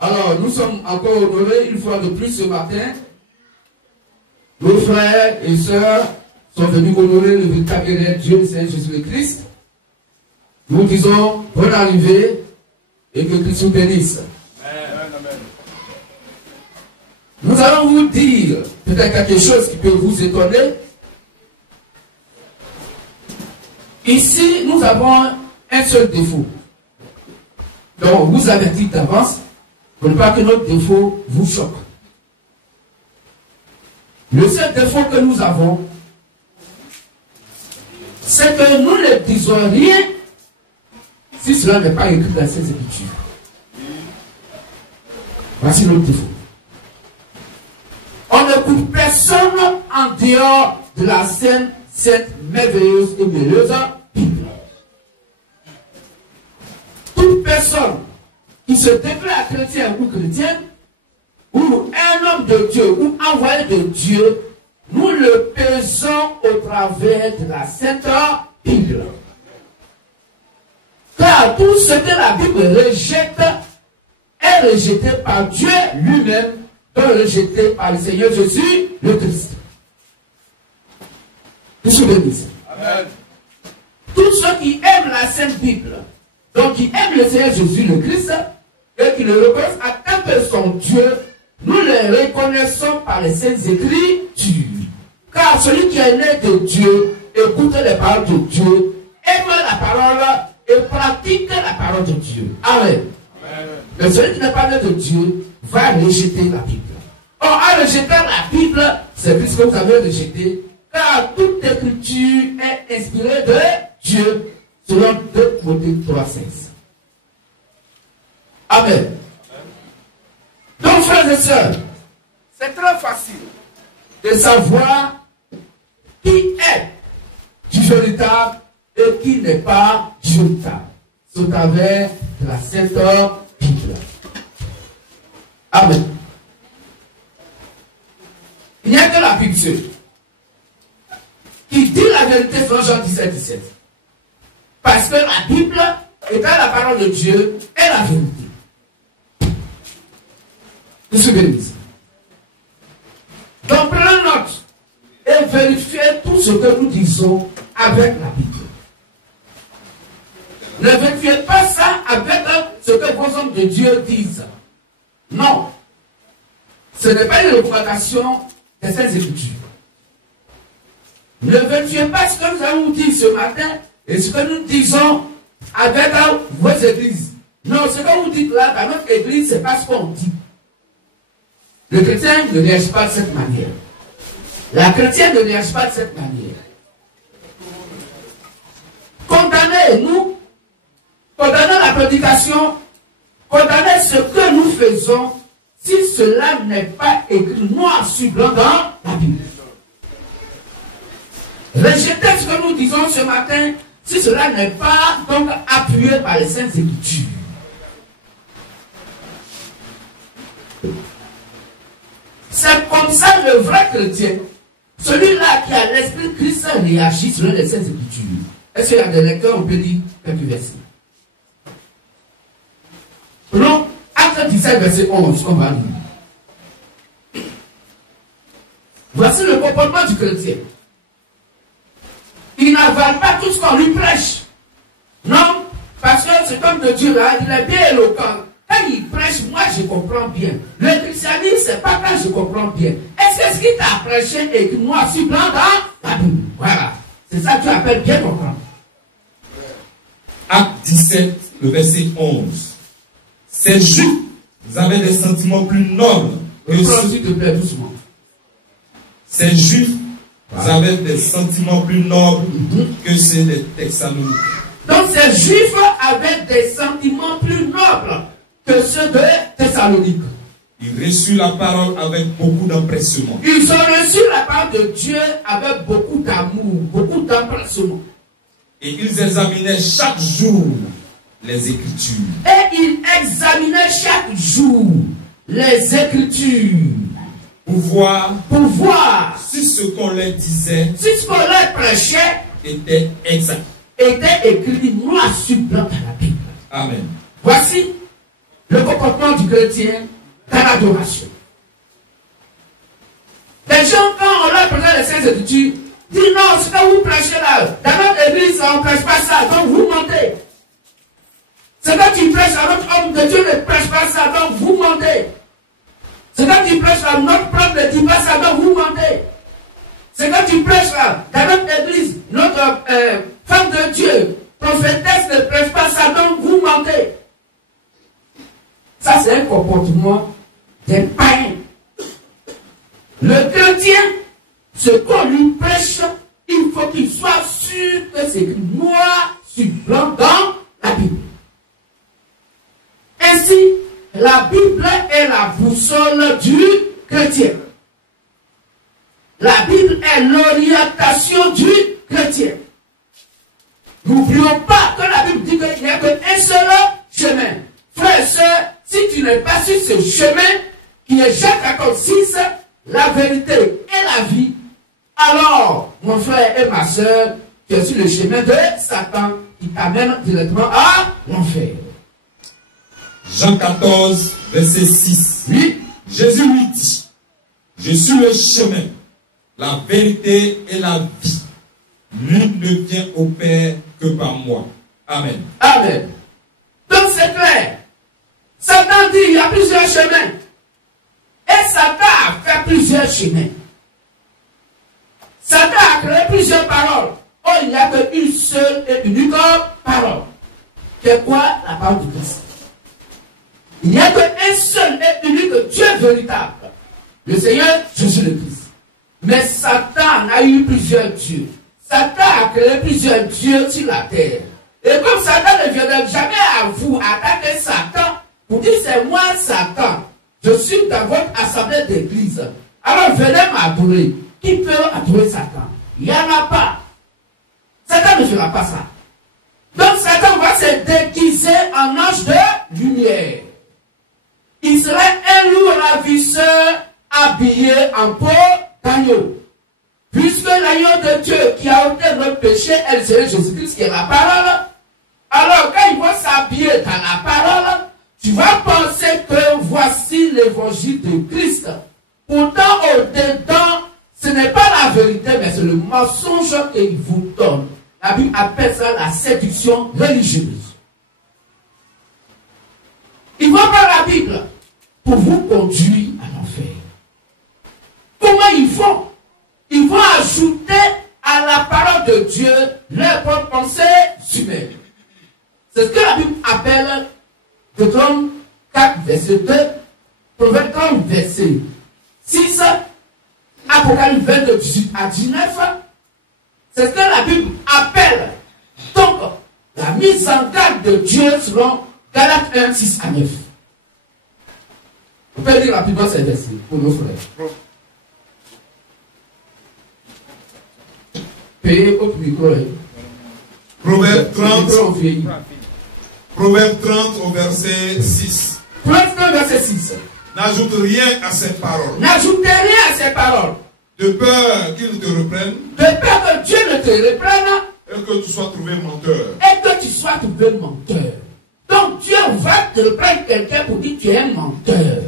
Alors, nous sommes encore honorés une fois de plus ce matin. Nos frères et sœurs sont venus honorer le véritable Dieu, Seigneur Jésus-Christ. Nous disons bonne arrivée et que Christ vous bénisse. Nous allons vous dire peut-être quelque chose qui peut vous étonner. Ici, nous avons un seul défaut. Donc, vous avertis d'avance pour ne pas que notre défaut vous choque. Le seul défaut que nous avons, c'est que nous ne disons rien si cela n'est pas écrit dans ces Écritures. Voici notre défaut. On ne coupe personne en dehors de la scène, cette merveilleuse et mielleuse Bible. Toute personne qui se déclare chrétien ou chrétienne, ou un homme de Dieu, ou envoyé de Dieu, nous le pesons au travers de la Sainte Bible. Car tout ce que la Bible rejette est rejeté par Dieu lui-même, donc rejeté par le Seigneur Jésus, le Christ. Je suis béni. Amen. Tous ceux qui aiment la Sainte Bible, donc qui aiment le Seigneur Jésus, le Christ, et qui le reconnaissent à tant que son Dieu, nous les reconnaissons par les Saintes Écritures. Car celui qui est né de Dieu, écoute les paroles de Dieu, aime la parole et pratique la parole de Dieu. Amen. Mais celui qui n'est pas né de Dieu va rejeter la Bible. Or, en rejetant la Bible, c'est ce que vous avez rejeté, car toute écriture est inspirée de Dieu, selon 2 Timothée 3,16. Amen. Donc, frères et sœurs, c'est très facile de savoir qui est du véritable et qui n'est pas du véritable. C'est au travers de la Sainte Bible. Amen. Il n'y a que la Bible seule qui dit la vérité selon Jean 17, 17. Parce que la Bible, étant la parole de Dieu, est la vérité. Je suis béni. Donc prenez note et vérifiez tout ce que nous disons avec la Bible. Ne vérifiez pas ça avec ce que vos hommes de Dieu disent. Non. Ce n'est pas une recommandation des Saintes Écritures. Ne vérifiez pas ce que nous allons vous dire ce matin et ce que nous disons avec vos églises. Non, ce que vous dites là dans notre église, ce n'est pas ce qu'on dit. Le chrétien ne réagit pas de cette manière. La chrétienne ne réagit pas de cette manière. Condamnez-nous, condamnez la prédication, condamnez ce que nous faisons si cela n'est pas écrit noir sur blanc dans la Bible. Rejetez ce que nous disons ce matin si cela n'est pas donc appuyé par les Saintes Écritures. C'est comme ça le vrai chrétien, celui-là qui a l'esprit de Christ, réagit selon les Saintes Écritures. Est-ce qu'il y a des lecteurs, on peut dire quelques versets? Non, Acte 17, verset 11, on va lire. Voici le comportement du chrétien. Il n'avale pas tout ce qu'on lui prêche. Non, parce que cet homme de Dieu là, il est bien éloquent. Quand il prêche, moi je comprends bien. Le christianisme, c'est pas quand je comprends bien. Est-ce que ce qu'il t'a prêché est noir sur blanc dans la Bible? Voilà. C'est ça que tu appelles bien comprendre. Acte 17, le verset 11. Ces Juifs avaient des sentiments plus nobles que ceux... S'il te plaît, doucement. Ces Juifs avaient des sentiments plus nobles que ceux des Thessaloniciens. Donc ces Juifs avaient des sentiments plus nobles que ceux de Thessalonique. Ils reçurent la parole avec beaucoup d'empressement. Ils ont reçu la parole de Dieu avec beaucoup d'amour, beaucoup d'empressement. Et ils examinaient chaque jour les Écritures. Et ils examinaient chaque jour les Écritures. Pour voir si ce qu'on leur disait, si ce qu'on leur prêchait était exact. Était écrit noir sur blanc dans la Bible. Amen. Voici le comportement du chrétien dans l'adoration. Les gens, quand on leur présente les Saintes Écritures, disent non, ce que vous prêchez là, dans notre église, on ne prêche pas ça, donc vous mentez. Ce que tu prêches à notre homme de Dieu ne prêche pas ça, donc vous mentez. Ce que tu prêches à notre prophète ne dit pas ça, donc vous mentez. Ce que tu prêches là, dans notre église, notre femme de Dieu, prophétesse ne prêche pas ça, donc vous mentez. Ça, c'est un comportement des païens. Le chrétien, ce qu'on lui prêche, il faut qu'il soit sûr que c'est noir sur blanc dans la Bible. Ainsi, la Bible est la boussole du chrétien. La Bible est l'orientation du chrétien. N'oublions pas que la Bible dit qu'il n'y a qu'un seul chemin. Frères et sœurs, si tu n'es pas sur ce chemin, qui est Jacques 14:6, la vérité et la vie, alors, mon frère et ma sœur, tu es sur le chemin de Satan qui t'amène directement à l'enfer. Jean 14, verset 6. Oui. Jésus lui dit, je suis le chemin, la vérité et la vie. Nul ne vient au Père que par moi. Amen. Amen. Donc c'est clair. Satan dit il y a plusieurs chemins. Et Satan a fait plusieurs chemins. Satan a créé plusieurs paroles. Oh, il n'y a qu'une seule et unique parole. C'est quoi la parole du Christ? Il n'y a qu'un seul et unique Dieu véritable. Le Seigneur Jésus le Christ. Mais Satan a eu plusieurs dieux. Satan a créé plusieurs dieux sur la terre. Et comme Satan ne viendra jamais à vous attaquer Satan, vous dites c'est moi Satan. Je suis dans votre assemblée d'église. Alors venez m'adorer. Qui peut adorer Satan? Il n'y en a pas. Satan ne fera pas ça. Donc Satan va se déguiser en ange de lumière. Il serait un loup ravisseur habillé en peau d'agneau. Puisque l'agneau de Dieu qui a ôté notre péché, elle serait Jésus-Christ qui est la parole. Alors quand il va s'habiller dans la parole, tu vas penser que voici l'évangile de Christ. Pourtant au-dedans, ce n'est pas la vérité, mais c'est le mensonge qu'il vous donne. La Bible appelle ça la séduction religieuse. Ils vont prendre la Bible pour vous conduire à l'enfer. Comment ils font? Ils vont ajouter à la parole de Dieu leur propre pensée humaine. C'est ce que la Bible appelle Deutéronome 4, verset 2, Proverbe 30, verset 6, Apocalypse 22, 18 à 19. C'est ce que la Bible appelle donc la mise en garde de Dieu selon Galates 1, 6 à 9. On peut lire rapidement ces versets pour nos frères. Payez au micro. Proverbe 30, Proverbe 30 au verset 6. Proverbe 30, verset 6. N'ajoute rien à ces paroles. N'ajoutez rien à ces paroles. De peur qu'il te reprenne. De peur que Dieu ne te reprenne. Et que tu sois trouvé menteur. Et que tu sois trouvé menteur. Donc Dieu va te reprendre quelqu'un pour dire que tu es un menteur.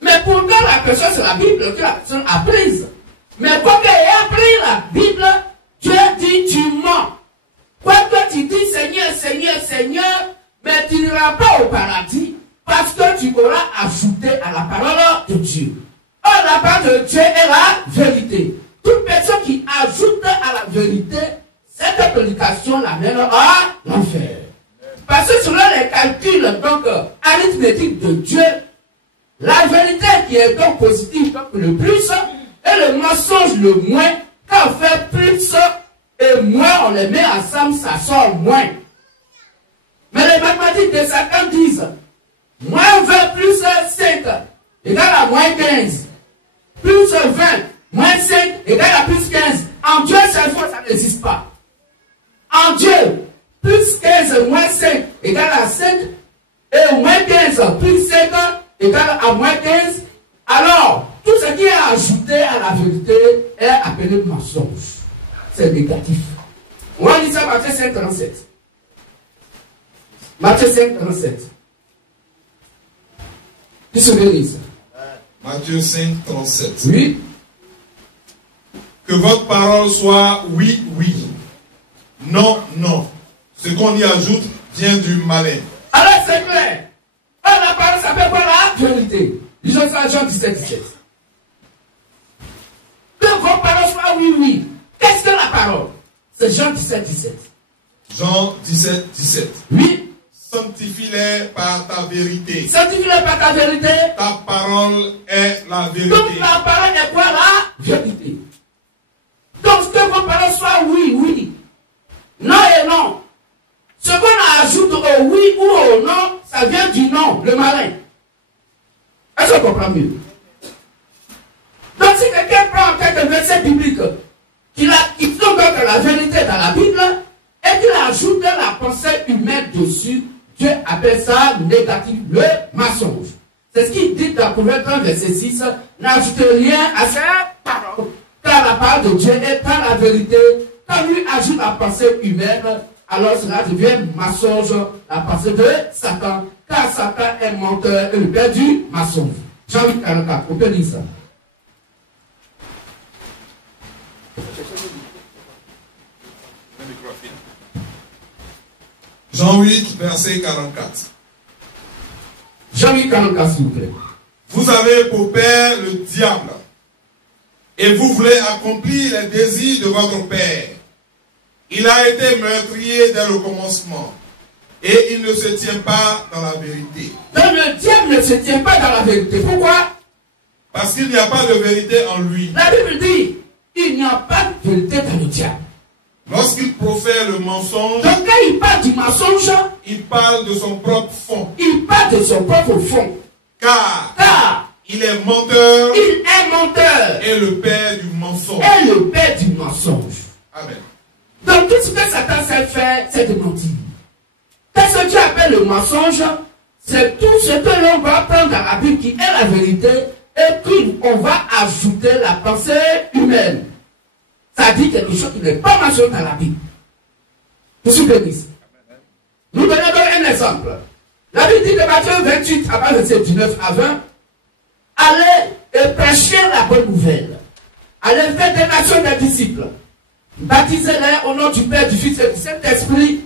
Mais pourtant la personne c'est la Bible que la personne a prise. Mais quand elle a pris la Bible, Dieu dit tu mens. Quoique tu dis Seigneur, Seigneur, Seigneur, mais tu n'iras pas au paradis parce que tu auras ajouté à la parole de Dieu. Or, la parole de Dieu est la vérité. Toute personne qui ajoute à la vérité, cette prédication l'amène à l'enfer. Parce que selon les calculs donc arithmétiques de Dieu, la vérité qui est donc positive donc le plus et le mensonge le moins, quand on fait plus et moins on les met ensemble, ça sort moins. Mais les mathématiques de Satan disent moins 20 plus 5 égale à moins 15. Plus 20 moins 5 égale à plus 15. En Dieu, cette fois, ça n'existe pas. En Dieu, plus 15 moins 5 égale à 5. Et moins 15 plus 5 égale à moins 15. Alors, tout ce qui est ajouté à la vérité est appelé mensonge. C'est négatif. On va lire ça Matthieu 5, 37. Matthieu 5, 37. Qui se bénisse. Matthieu 5, 37. Oui. Que votre parole soit oui, oui. Non, non. Ce qu'on y ajoute vient du malin. Alors c'est clair. Alors, la parole s'appelle quoi la vérité. Lisons ça Jean 17, 17. Que vos paroles soient oui, oui. Qu'est-ce que la parole? C'est Jean 17, 17. Jean 17, 17. Oui. Sanctifie-les par ta vérité. Sanctifie-les par ta vérité. Ta parole est la vérité. Donc la parole est quoi la vérité? Donc que vos paroles soient oui, oui. Non et non. Ce qu'on ajoute au oui ou au non, ça vient du non, le malin. Est-ce qu'on comprend mieux? Donc si quelqu'un prend en tête un verset biblique qui tombe dans la vérité dans la Bible et qu'il ajoute la pensée humaine dessus, Dieu appelle ça négatif, le mensonge. C'est ce qu'il dit dans Proverbe 30, verset 6. N'ajoutez rien à ces paroles, car la parole de Dieu est par la vérité. Quand lui ajoute la pensée humaine, alors cela devient mensonge, la pensée de Satan, car Satan est menteur et le père du mensonge. Jean 8, 44, on peut lire ça. Jean 8, verset 44. Jean 8, 44, s'il vous plaît. Vous avez pour père le diable, et vous voulez accomplir les désirs de votre père. Il a été meurtrier dès le commencement, et il ne se tient pas dans la vérité. Donc le diable ne se tient pas dans la vérité. Pourquoi? Parce qu'il n'y a pas de vérité en lui. La Bible dit, il n'y a pas de vérité dans le diable. Lorsqu'il profère le mensonge, Donc quand il parle du mensonge, il parle de son propre fond. il parle de son propre fond. Car il est menteur, il est menteur et le père du mensonge. Et le père du mensonge. Amen. Donc tout ce que Satan sait faire, c'est de mentir. Qu'est-ce que Dieu appelle le mensonge? C'est tout ce que l'on va prendre dans la Bible qui est la vérité et qu'on va ajouter la pensée humaine. Ça dit quelque chose qui n'est pas mentionné dans la Bible. Vous suis bénisse. Nous donnons donc un exemple. La Bible dit de Matthieu 28, à partir de verset 19 à 20, allez et prêchez la bonne nouvelle. Allez faire des nations des disciples. Baptisez-les au nom du Père, du Fils et du Saint-Esprit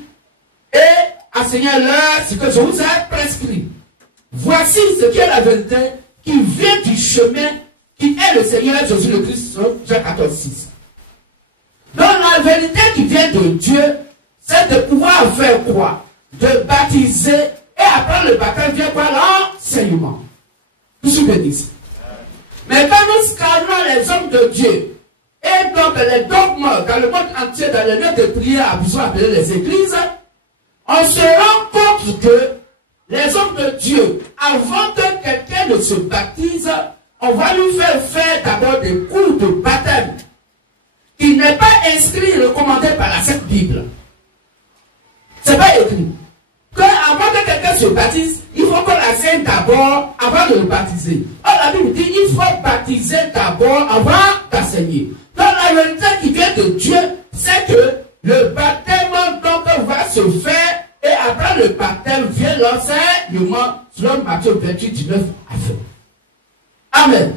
et enseignez-leur ce que je vous ai prescrit. Voici ce qui est la vérité qui vient du chemin qui est le Seigneur Jésus le Christ, Jean 14, 6. Donc la vérité qui vient de Dieu, c'est de pouvoir faire quoi? De baptiser, et après le baptême vient quoi? L'enseignement. Je suis béni. Mais quand nous scannons les hommes de Dieu, et donc les dogmes dans le monde entier, dans les lieux de prière, à besoin d'appeler les églises, on se rend compte que les hommes de Dieu, avant que quelqu'un ne se baptise, on va lui faire d'abord des cours de baptême qui n'est pas inscrit et recommandé par la Sainte Bible. C'est pas écrit. Que avant que quelqu'un se baptise, il faut qu'on l'enseigne d'abord avant de le baptiser. Or, la Bible dit il faut baptiser d'abord avant d'enseigner. Donc la vérité qui vient de Dieu, c'est que le baptême donc va se faire et après le baptême vient l'enseignement selon Matthieu 28, 19 à 20. Amen.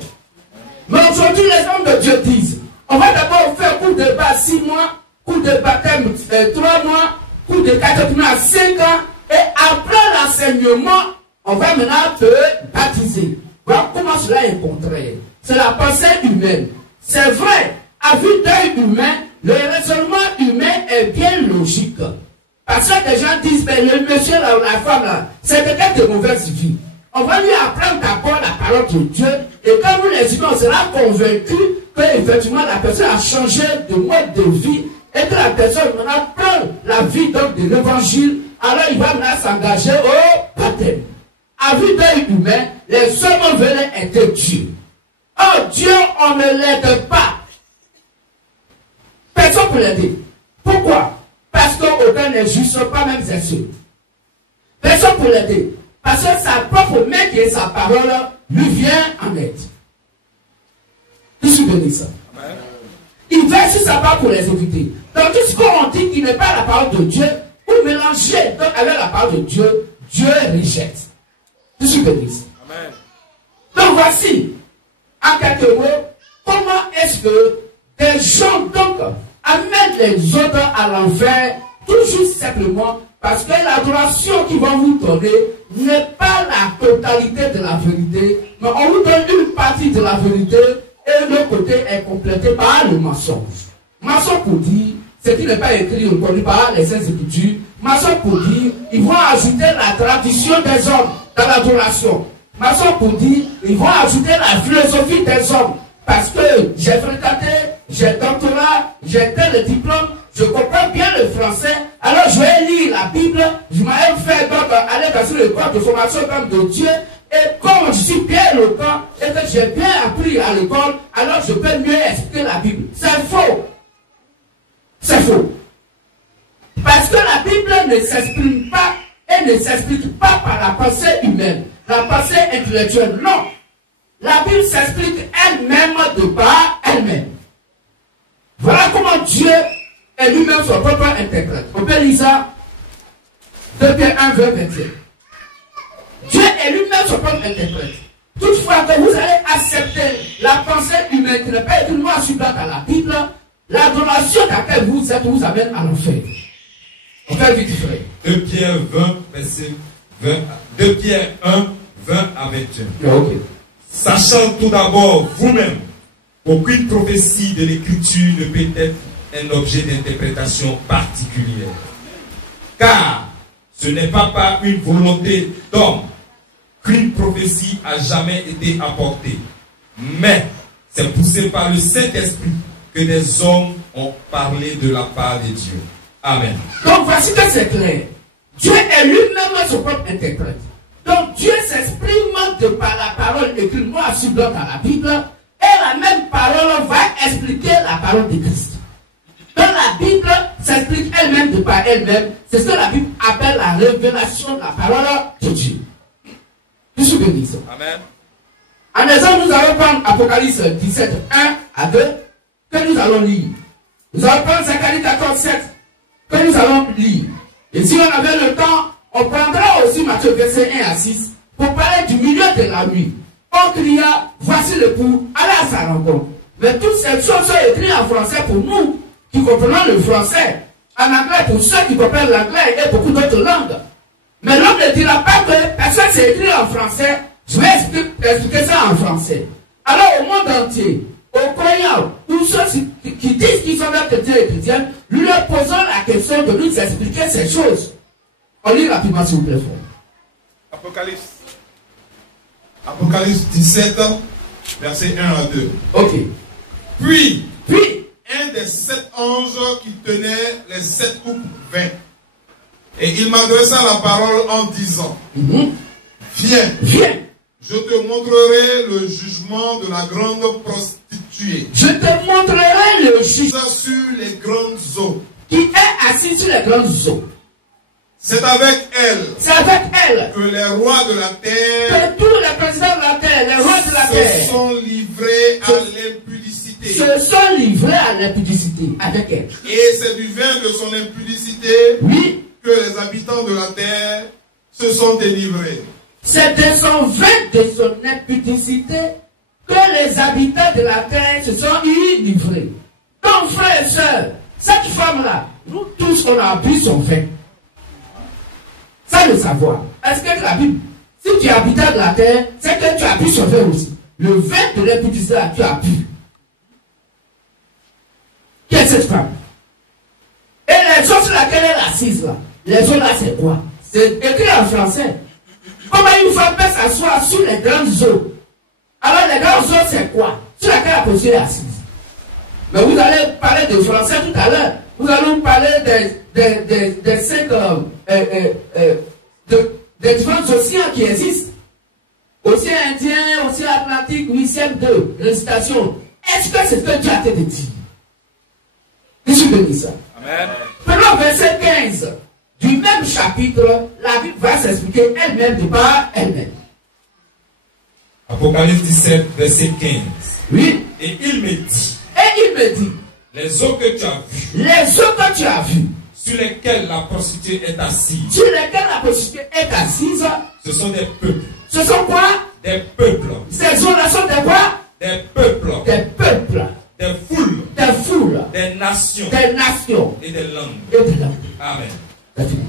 Mais aujourd'hui, les hommes de Dieu disent, on va d'abord faire cours de base 6 mois, cours de baptême 3 mois, cours de 4 mois 5 ans, et après l'enseignement, on va maintenant te baptiser. Voilà comment cela est contraire. C'est la pensée humaine. C'est vrai, à vue d'œil humain, le raisonnement humain est bien logique. Parce que des gens disent, ben, le monsieur là, ou la femme là, c'est quelqu'un de mauvaise vie. On va lui apprendre d'abord la parole de Dieu, et quand vous les on sera convaincu que effectivement la personne a changé de mode de vie, et que la personne maintenant prend la vie donc de l'évangile, alors il va maintenant s'engager au baptême. À vue d'œil humain, les hommes veulent être Dieu. Oh Dieu, on ne l'aide pas. Personne ne peut l'aider. Pourquoi? Parce qu'aucun n'est juste, pas même ses cieux. Personne ne peut l'aider. Parce que sa propre main qui est sa parole lui vient en aide. Je suis béni ça. Il verse sa parole pour les éviter. Donc tout ce qu'on dit qui n'est pas la parole de Dieu, ou mélanger donc avec la parole de Dieu, Dieu rejette. Je suis béni. voici, en quelques mots, comment est-ce que des gens donc amènent les autres à l'enfer, toujours simplement parce que l'adoration qu'ils vont vous donner n'est pas la totalité de la vérité, mais on vous donne une partie de la vérité et le côté est complété par le mensonge. Mensonge pour dire ce qui n'est pas écrit ou reconnu par les Saintes Écritures. Mensonge pour dire ils vont ajouter la tradition des hommes dans l'adoration. Mensonge pour dire ils vont ajouter la philosophie des hommes. Parce que j'ai fréquenté, j'ai doctorat, j'ai tel diplôme, je comprends bien le français, alors je vais lire la Bible, je m'avais fait donc aller dans le corps de formation comme de Dieu, et comme je suis bien éloquent, et que j'ai bien appris à l'école, alors je peux mieux expliquer la Bible. C'est faux. C'est faux. Parce que la Bible ne s'exprime pas et ne s'explique pas par la pensée humaine, la pensée intellectuelle, non. La Bible s'explique elle-même de par elle-même. Voilà comment Dieu est lui-même son propre interprète. On peut lire ça, 2 Pierre 1, 20, 21. Dieu est lui-même son propre interprète. Toutefois que vous allez accepter la pensée humaine qui n'est pas également suivante à la Bible, l'adoration à laquelle vous êtes vous amène à l'enfer. On fait vite frère. 2 Pierre 20, verset 20, 2 Pierre 1, 20 à 21. Ok. Sachant tout d'abord vous-même qu'aucune prophétie de l'Écriture ne peut être un objet d'interprétation particulière. Car ce n'est pas par une volonté d'homme qu'une prophétie a jamais été apportée, mais c'est poussé par le Saint-Esprit que des hommes ont parlé de la part de Dieu. Amen. Donc voici que c'est clair. Dieu est lui-même son propre interprète. Donc Dieu s'exprime de par la parole écrite noir sur blanc dans la Bible, et la même parole va expliquer la parole de Christ. Dans la Bible s'explique elle-même de par elle-même. C'est ce que la Bible appelle la révélation de la parole de Dieu. Je suis béni. Amen. En exemple, nous allons prendre Apocalypse 17, 1 à 2, que nous allons lire. Nous allons prendre Zacharie 14, 7, que nous allons lire. Et si on avait le temps, on prendra aussi Matthieu verset 1 à 6 pour parler du milieu de la nuit. On cria, voici le pou, allez à sa rencontre. Mais toutes ces choses sont écrites en français pour nous qui comprenons le français. En anglais pour ceux qui comprennent l'anglais et beaucoup d'autres langues. Mais l'homme ne dira pas que parce que c'est écrit en français, je vais expliquer ça en français. Alors au monde entier, aux croyants, ou ceux qui disent qu'ils sont des chrétiens et chrétiennes, lui leur posons la question de nous expliquer ces choses. On lit rapidement s'il vous plaît. Apocalypse 17, verset 1 à 2. Ok. Puis, un des 7 anges qui tenait les 7 coupes vint. Et il m'adressa la parole en disant, viens, je te montrerai le jugement de la grande prostituée. Je te montrerai le jugement sur les grandes eaux. Qui est assis sur les grandes eaux. C'est avec elle que les rois de la terre, que tous les présidents de la terre, les rois de la terre, se sont livrés à l'impudicité. Se sont livrés à l'impudicité avec elle. Et c'est du vin de son impudicité que les habitants de la terre se sont délivrés. C'est de son vin de son impudicité que les habitants de la terre se sont livrés. Donc frères et sœurs, cette femme-là, nous tous on a bu son vin. Ça le savoir. Est-ce que la Bible, si tu es habitant de la terre, c'est que tu as bu son vin aussi. Le vin de l'impudicité là, tu as bu. Qui est cette femme? Et les choses sur lesquelles elle est assise là, les choses là c'est quoi? C'est écrit en français. Comment une femme peut s'asseoir sur les grandes eaux? Alors les grandes eaux c'est quoi? Sur laquelle la posture est assise. Mais vous allez parler de français tout à l'heure. Nous allons parler des 5 des différents océans qui existent. Océan Indien, Océan Atlantique, 8e 2, récitation. Est-ce que c'est ce que Dieu a été dit? Je suis béni ça. Amen. Prenons verset 15 du même chapitre, la Bible va s'expliquer elle-même de par elle-même. Apocalypse 17, verset 15. Oui. Et il me dit. Les eaux que tu as vues. Les eaux que tu as vues. Sur lesquelles la prostituée est assise. Sur lesquelles la prostituée est assise. Ce sont des peuples. Ce sont quoi? des peuples. Ces zones-là sont des quoi? Des peuples. Des peuples. Des foules. Des foules. Des nations. Des nations. Et des langues. Et des langues. Amen. C'est fini.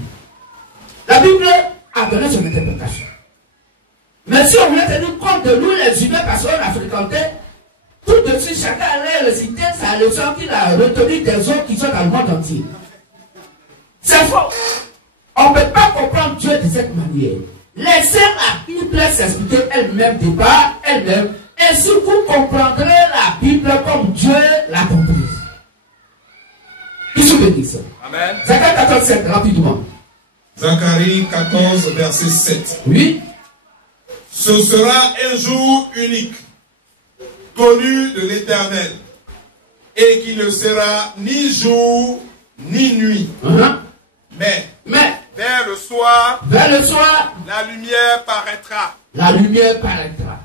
La Bible a donné son interprétation. Mais si on voulait tenir compte de nous, les humains, parce qu'on a fréquenté, tout de suite, chacun allait réciter sa leçon qu'il a retenue des autres qui sont dans le monde entier. C'est faux. On ne peut pas comprendre Dieu de cette manière. Laissez la Bible s'expliquer elle-même débat, elle-même. Ainsi vous comprendrez la Bible comme Dieu l'a comprise. Qui se bénisse. Amen. Zacharie 14, 7, rapidement. Zacharie 14, verset 7. Oui. Ce sera un jour unique, connu de l'Éternel, et qui ne sera ni jour ni nuit. Mais vers le soir, la lumière paraîtra. La lumière paraîtra.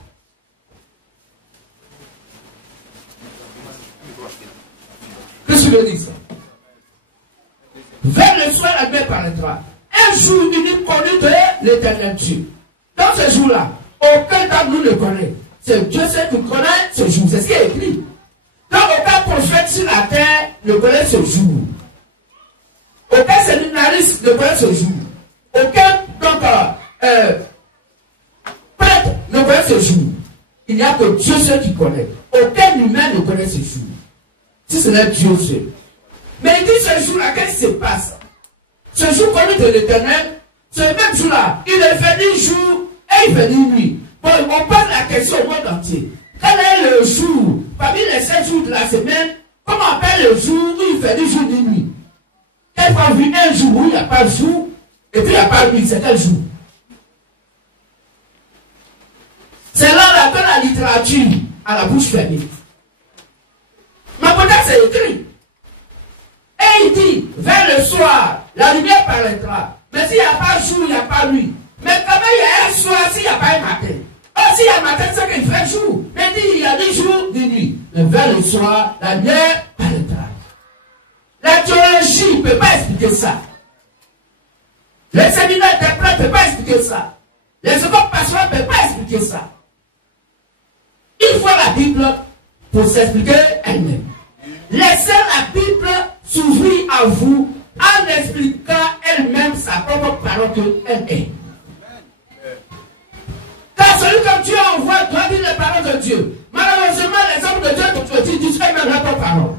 Qu'est-ce que je dis ça? Vers le soir, la lumière paraîtra. Un jour unique connu de l'Éternel Dieu. Dans ce jour-là, aucun d'entre nous ne connaît. C'est Dieu seul qui connaît ce jour. C'est ce qui est écrit. Donc aucun prophète sur la terre ne connaît ce jour. Aucun séminariste ne connaît ce jour. Aucun prêtre ne connaît ce jour. Il n'y a que Dieu seul qui connaît. Aucun humain ne connaît ce jour. Si ce n'est Dieu seul. Mais il dit ce jour-là, qu'est-ce qui se passe? Ce jour connu de l'Éternel, ce même jour-là, il est fait ni jour et il fait ni nuit. Bon, on pose la question au monde entier. Quel est le jour, parmi les 7 jours de la semaine, comment on appelle le jour où il fait ni jour ni nuit? Quelle fois vu un jour où il n'y a pas de jour, et puis il n'y a pas de nuit, c'est quel jour? C'est là que la littérature à la bouche fermée. Mais peut-être c'est écrit. Et il dit, vers le soir, la lumière paraîtra. Mais s'il n'y a pas jour, il n'y a pas nuit. Mais comment il y a un soir s'il n'y a pas un matin? Oh, s'il y a un matin, c'est qu'il fait jour. Mais il dit, il y a ni jour, ni nuit. Mais vers le soir, la lumière paraîtra. La théologie ne peut pas expliquer ça. Les séminaires d'interprètes ne peuvent pas expliquer ça. Les écoles pastorales ne peuvent pas expliquer ça. Il faut la Bible pour s'expliquer elle-même. Laissez la Bible s'ouvrir à vous en expliquant elle-même sa propre parole qu'elle est. Car celui que Dieu envoie doit dire les paroles de Dieu. Malheureusement, les hommes de Dieu d'aujourd'hui disent eux-mêmes leur propre parole.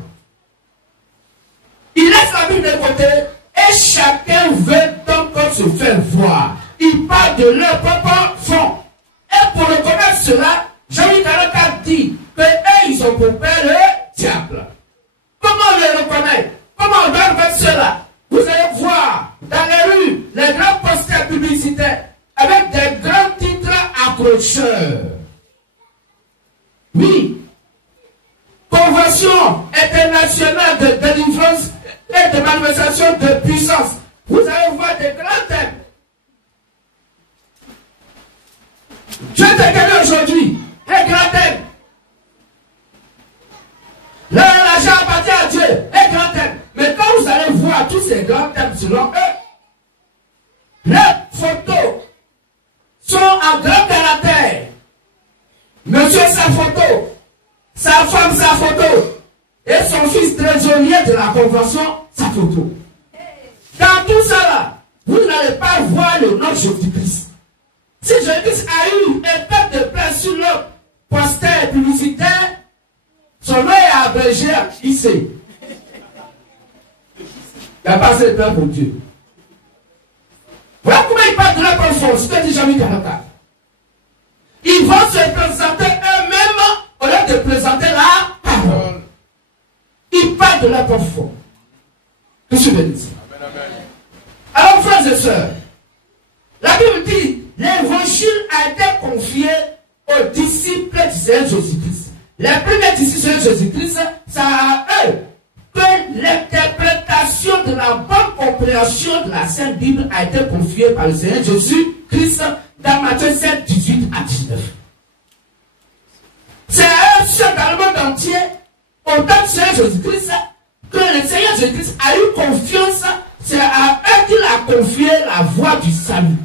Il laisse la Bible de côté et chacun veut donc se faire voir. Ils parlent de leur propre fond. Et pour reconnaître cela, Jean-Luc 44 dit que eux, ils ont pour père le diable. Comment on les reconnaît? Comment on doit faire cela? Vous allez voir dans les rues les grands posters publicitaires avec des grands titres accrocheurs. Oui. Convention internationale de délivrance et de manifestation de puissance. Vous allez voir des grands thèmes. Dieu t'a gagné aujourd'hui. Un grand thème. L'argent appartient à Dieu. Un grand thème. Mais quand vous allez voir tous ces grands thèmes selon eux, leurs photos sont en grand caractère. Monsieur sa photo, sa femme sa photo, et son fils trésorier de la convention sa photo. Dans tout ça là, vous n'allez pas voir le nom de Jésus-Christ. Si Jésus-Christ a eu un peu de place sur le poster publicitaire, son nom est abrégé à IC. Il n'y a pas assez de place pour Dieu. Voilà comment ils parlent de leur propre ce que dit Jean-Luc 44. Ils vont se présenter eux-mêmes au lieu de présenter la parole. Ils parlent de leur propre force. Que je veux dire. Alors, frères et sœurs, la Bible dit l'évangile a été confié aux disciples du Seigneur Jésus-Christ. Les premiers disciples du Seigneur Jésus-Christ, c'est à eux que l'interprétation de la bonne compréhension de la Sainte Bible a été confiée par le Seigneur Jésus-Christ dans Matthieu 7, 18 à 19. C'est à eux seuls dans le monde entier, au temps du Seigneur Jésus-Christ, que le Seigneur Jésus-Christ a eu confiance. C'est à eux qu'il a confié la voie du salut.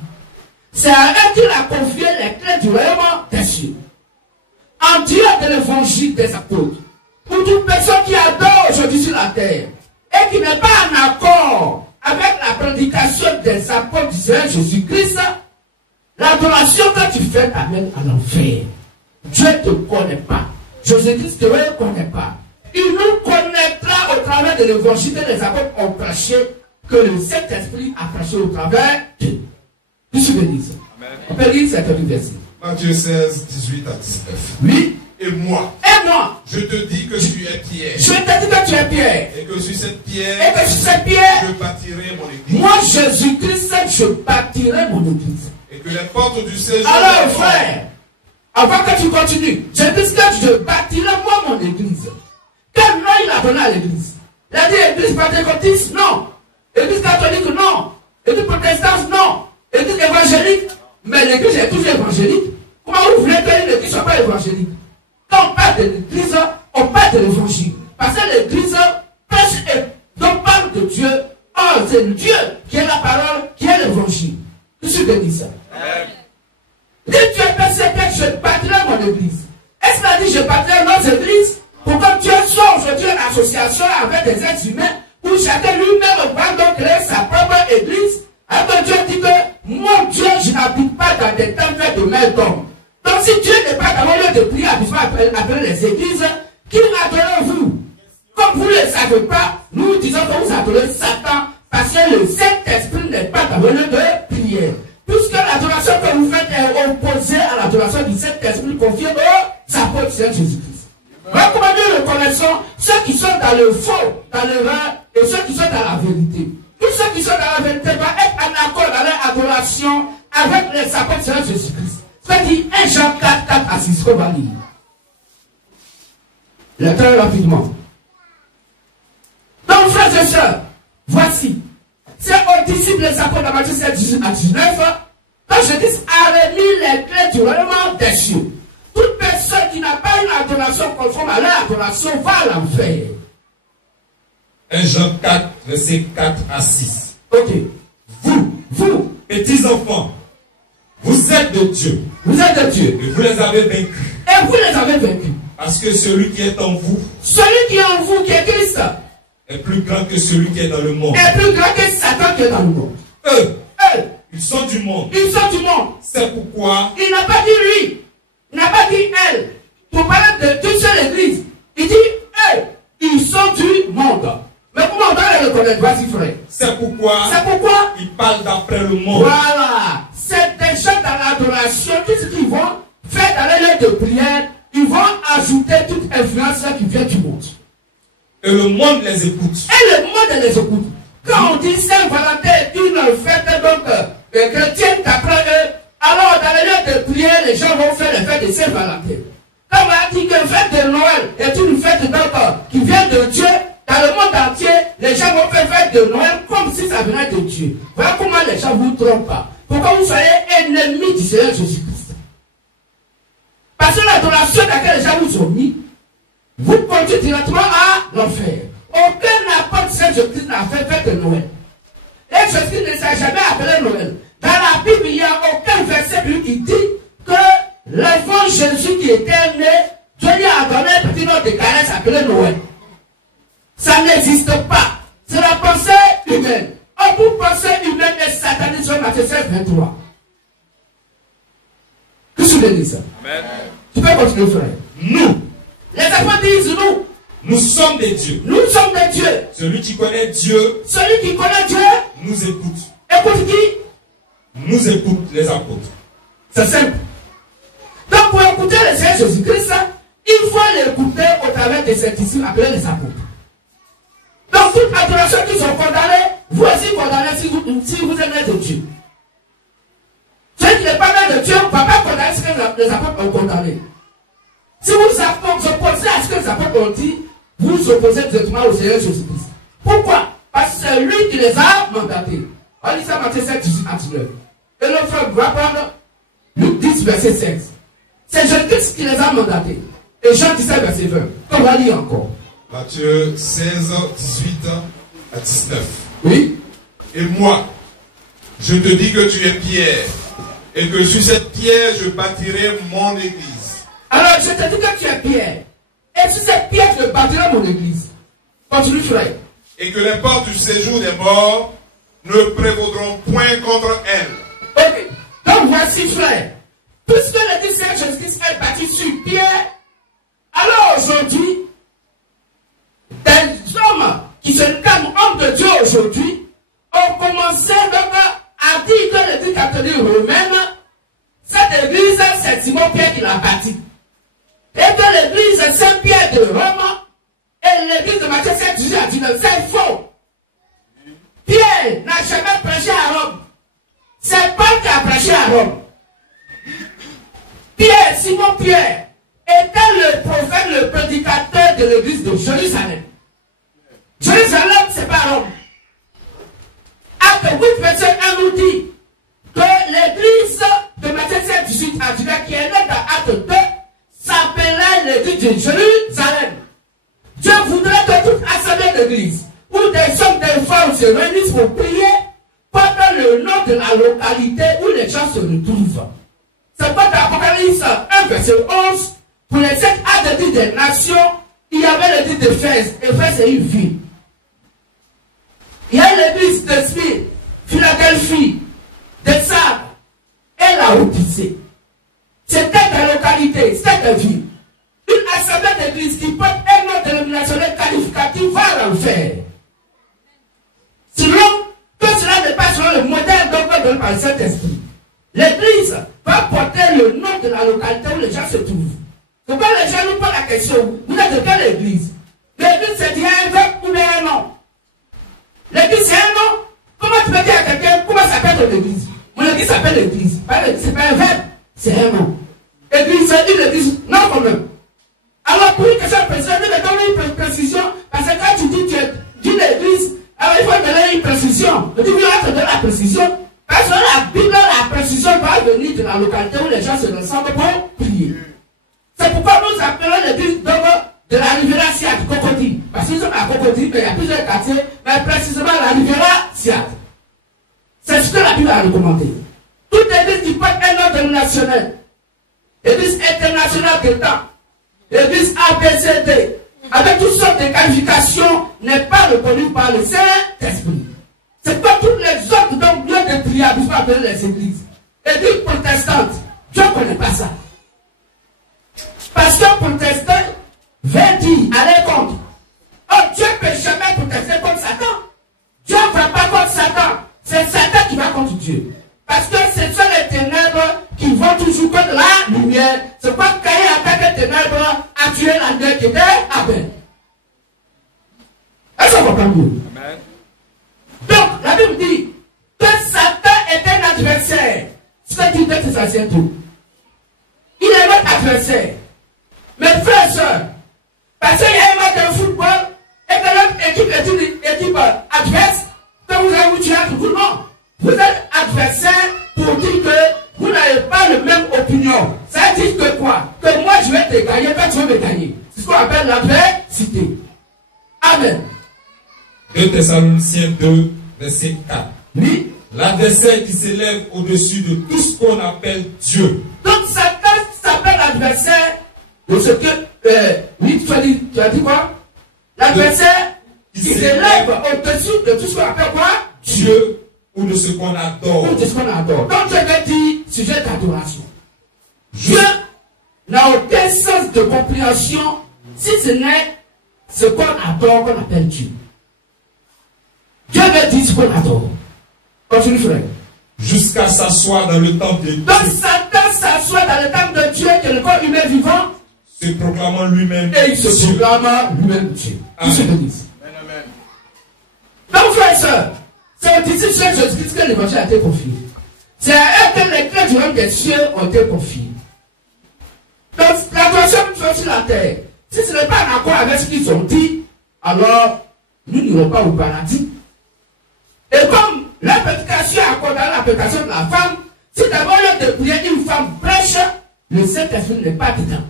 C'est à eux qu'il a confié les clés du royaume des cieux. En Dieu de l'évangile des apôtres, pour toute personne qui adore aujourd'hui sur la terre et qui n'est pas en accord avec la prédication des apôtres du Seigneur Jésus-Christ, l'adoration que tu fais t'amène à l'enfer. Dieu ne te connaît pas. Jésus-Christ ne te connaît pas. Il nous connaîtra au travers de l'évangile que les apôtres ont prêché, que le Saint-Esprit a prêché au travers d'eux. Qu'est-ce que je dis? On peut lire cet verset. Matthieu 16, 18 à 19. Oui. Et moi, je te dis que tu es Pierre. Je te dis que tu es Pierre. Et que sur cette pierre, je bâtirai mon église. Moi, Jésus-Christ, je bâtirai mon église. Et que les portes du séjour. Alors, frère, avant que tu continues, je dis que je bâtirai moi mon église. Quel nom il a donné à l'église? Il a dit église pentecôtiste? Non. Église catholique? Non. Église protestante? Non. Église évangélique? Mais l'église est toujours évangélique. Comment vous voulez que l'église ne soit pas évangélique? Quand on parle de l'église, on parle de l'évangile. Parce que l'église prêche et donc parle de Dieu. Oh, c'est Dieu qui est la parole, qui est l'évangile. Qu'est-ce que tu dis ça? Si tu es persécuté, je bâtirai mon église. Est-ce qu'il a dit je bâtirai notre église? Pour que Dieu soit aujourd'hui une association avec des êtres humains où chacun lui-même va donc créer sa propre église. Alors Dieu dit que mon Dieu, je n'habite pas dans des temples de main d'homme. Donc si Dieu n'est pas dans le lieu de prière, appeler les églises, qui adorez-vous? Comme vous ne le savez pas, nous disons que vous adorez Satan parce que le Saint-Esprit n'est pas dans le lieu de prière. Puisque l'adoration que vous faites est opposée à l'adoration du Saint-Esprit confiée aux apôtres du Seigneur Jésus-Christ. Voilà comment nous reconnaissons ceux qui sont dans le faux, dans l'erreur, et ceux qui sont dans la vérité. Tous ceux qui sont dans la vérité vont être en accord dans leur adoration avec les apôtres du Seigneur Jésus-Christ. C'est-à-dire 1 Jean 4, 4 à 6, qu'on va lire. Le très rapidement. Donc, frères et sœurs, voici. C'est aux disciples des apôtres de Matthieu 7, 18 à 19. Donc, je dis, a remis les clés du royaume des cieux. Toute personne qui n'a pas une adoration conforme à leur adoration va à l'enfer. 1 Jean 4, verset 4 à 6. Ok. Vous, petits enfants, vous êtes de Dieu. Vous êtes de Dieu. Et vous les avez vaincus. Et vous les avez vaincus. Parce que celui qui est en vous, celui qui est en vous, qui est Christ, est plus grand que celui qui est dans le monde. Est plus grand que Satan qui est dans le monde. Eux, ils sont du monde. Ils sont du monde. C'est pourquoi il n'a pas dit lui. Il n'a pas dit elle. Pour parler de toute seule église. Il dit eux. Ils sont du monde. Mais comment on doit les reconnaître? Vas-y, frère. C'est pourquoi ils parlent d'après le monde. Voilà. C'est des gens dans l'adoration. Qu'est-ce qu'ils vont faire dans les lieux de prière? Ils vont ajouter toute influence qui vient du monde. Et le monde les écoute. Et le monde les écoute. Quand on dit Saint-Valentin est une fête donc chrétienne d'après eux, alors dans les lieux de prière, les gens vont faire les fêtes de Saint-Valentin. Quand on a dit que la fête de Noël est une fête donc qui vient de Dieu, dans le monde entier, les gens vont faire fête de Noël comme si ça venait de Dieu. Voilà comment les gens vous trompent pas. Pourquoi vous soyez ennemis du Seigneur Jésus-Christ. Parce que l'adoration dans laquelle les gens vous ont mis, vous conduit directement à l'enfer. Aucun apôtre Saint-Jésus-Christ n'a fait fête de Noël. Et Jésus ne s'est jamais appelé Noël. Dans la Bible, il n'y a aucun verset qui dit que l'enfant Jésus qui était né, Dieu lui a donné un petit nom de caresse appelé Noël. Ça n'existe pas. C'est la pensée humaine. Or, pour pensée humaine et satanisme, sur Matthieu 16, 23. Qu'est-ce que tu veux dire ça? Amen. Tu peux continuer, frère. Nous. Les apôtres disent nous. Nous sommes des dieux. Nous sommes des dieux. Celui qui connaît Dieu. Celui qui connaît Dieu. Nous écoute. Écoute qui? Nous écoute les apôtres. C'est simple. Donc pour écouter le Seigneur Jésus-Christ, il faut l'écouter au travers de ces disciples appelés les apôtres. Donc toute adoration qui sont condamnées, vous aussi condamnez si vous êtes né de Dieu. Celui qui n'est pas né de Dieu ne va pas condamner ce que les apôtres ont condamné. Si vous vous opposez à ce que les apôtres ont dit, vous vous opposez directement au Seigneur Jésus-Christ. Pourquoi? Parce que c'est lui qui les a mandatés. On lit ça Matthieu 7, 18 à 19. Et le frère va prendre Luc 10, verset 16. C'est Jésus-Christ qui les a mandatés. Et Jean 17, verset 20. On va lire encore. Matthieu 16, 18 à 19. Oui. Et moi, je te dis que tu es Pierre. Et que sur cette pierre, je bâtirai mon église. Alors, je te dis que tu es Pierre. Et sur cette pierre, je bâtirai mon église. Continue, frère. Et que les portes du séjour des morts ne prévaudront point contre elle. Ok. Donc, voici, frère. Puisque l'église de Jésus-Christ est bâtie sur pierre, alors aujourd'hui, des hommes qui se nomment hommes de Dieu aujourd'hui ont commencé donc à dire que l'église catholique romaine, cette église, c'est Simon-Pierre qui l'a bâtie. Et que l'église Saint-Pierre de Rome et l'église de Matthieu 7 a dit que c'est faux. Pierre n'a jamais prêché à Rome. C'est Paul qui a prêché à Rome. Pierre, Simon-Pierre, était le prophète, le prédicateur de l'église de Jérusalem. Jérusalem, c'est pas Rome. Acte 8, verset 1 nous dit que l'église de Matthieu 7, 18 à 19, qui est née dans Acte 2, s'appelait l'église de Jérusalem. Dieu voudrait que toute assemblée d'église, où des hommes, des femmes se réunissent pour prier, porte le nom de la localité où les gens se retrouvent. C'est pas dans Apocalypse 1, verset 11, pour les 7 adeptes des nations, il y avait l'église d'Éphèse. Éphèse est une ville. Il y a l'église de Smyrne, Philadelphie, de Sardes et la Odyssée. C'était des localités, c'était des villes. Une assemblée d'église qui porte un nom dénominationnel qualificatif va l'enfer. Sinon, que cela n'est pas selon le modèle donné par le Saint-Esprit. L'église va porter le nom de la localité où les gens se trouvent. Donc quand les gens nous posent la question, vous êtes de quelle église? L'église c'est dire un verbe ou bien un nom. L'église c'est un nom. Comment tu peux dire à quelqu'un comment s'appelle ton église? Mon église s'appelle l'église. C'est pas un verbe, c'est un nom. Église, c'est une église, non quand même. Alors pour une question précise, je vais donner une précision, parce que quand tu dis d'une église, alors il faut donner une précision. Je dis, il faut donner la précision. Parce que la Bible, la précision va venir de la localité où les gens se rassemblent pour prier. C'est pourquoi nous appelons l'église de la Riviera Siat, Cocody. Parce que nous sommes à Cocody, mais il y a plusieurs quartiers, mais précisément la Riviera Siat. C'est ce que la Bible a recommandé. Toute église qui porte un nom dénominationnel, église internationale de temps, l'église ABCD, avec toutes sortes de qualifications, n'est pas reconnue par le Saint-Esprit. C'est pas toutes les autres donc lieu de prière, vous appelez les églises. Église protestante, Dieu ne connaît pas ça. Parce que protestant veut dire aller contre. Oh, Dieu ne peut jamais protester contre Satan. Dieu ne va pas contre Satan. C'est Satan qui va contre Dieu. Parce que ce sont les ténèbres qui vont toujours contre la lumière. C'est pas Caïn attaque les ténèbres à tuer la lumière qui était Abel. Est-ce qu'on comprend mieux? Amen. Donc, la Bible dit que Satan est un adversaire. Ce que dit Deux Thessaloniciens 2. Il est notre adversaire. Mes frères et sœurs, parce qu'il y a un match de football et que l'autre équipe est une équipe adverse, que vous avez tué entre vous, non. Vous êtes adversaire pour dire que vous n'avez pas la même opinion. Ça dit que quoi? Que moi je vais te gagner, toi tu vas me gagner. C'est ce qu'on appelle l'adversité. Amen. 2 Thessaloniciens 2, verset 4. Oui. L'adversaire qui s'élève au-dessus de tout ce qu'on appelle Dieu. Donc Satan s'appelle l'adversaire de ce que... oui, tu as dit quoi? L'adversaire qui s'élève au-dessus de tout ce qu'on appelle quoi? Dieu ou de ce qu'on adore. Ou de ce qu'on adore. Donc je vais dire sujet d'adoration. Dieu n'a aucun sens de compréhension si ce n'est ce qu'on adore, qu'on appelle Dieu. Dieu veut dire ce qu'on adore. Continue, frère. Jusqu'à s'asseoir dans le temple de Dieu. Donc Satan s'assoit dans le temple de Dieu, qui est le corps humain vivant. Se proclamant lui-même. Et il se proclame lui-même Dieu. Amen. Amen. Donc, frère et soeur, c'est au disciple de Jésus-Christ que l'évangile a été confié. C'est à eux que les clés du royaume des cieux ont été confiées. Donc, l'adoration que tu fais sur la terre, si ce n'est pas en accord avec ce qu'ils ont dit, alors nous n'irons pas au paradis. Et comme la prédication accorde à la prédication de la femme, si d'abord lieu de prier une femme prêche, le Saint-Esprit n'est pas dedans.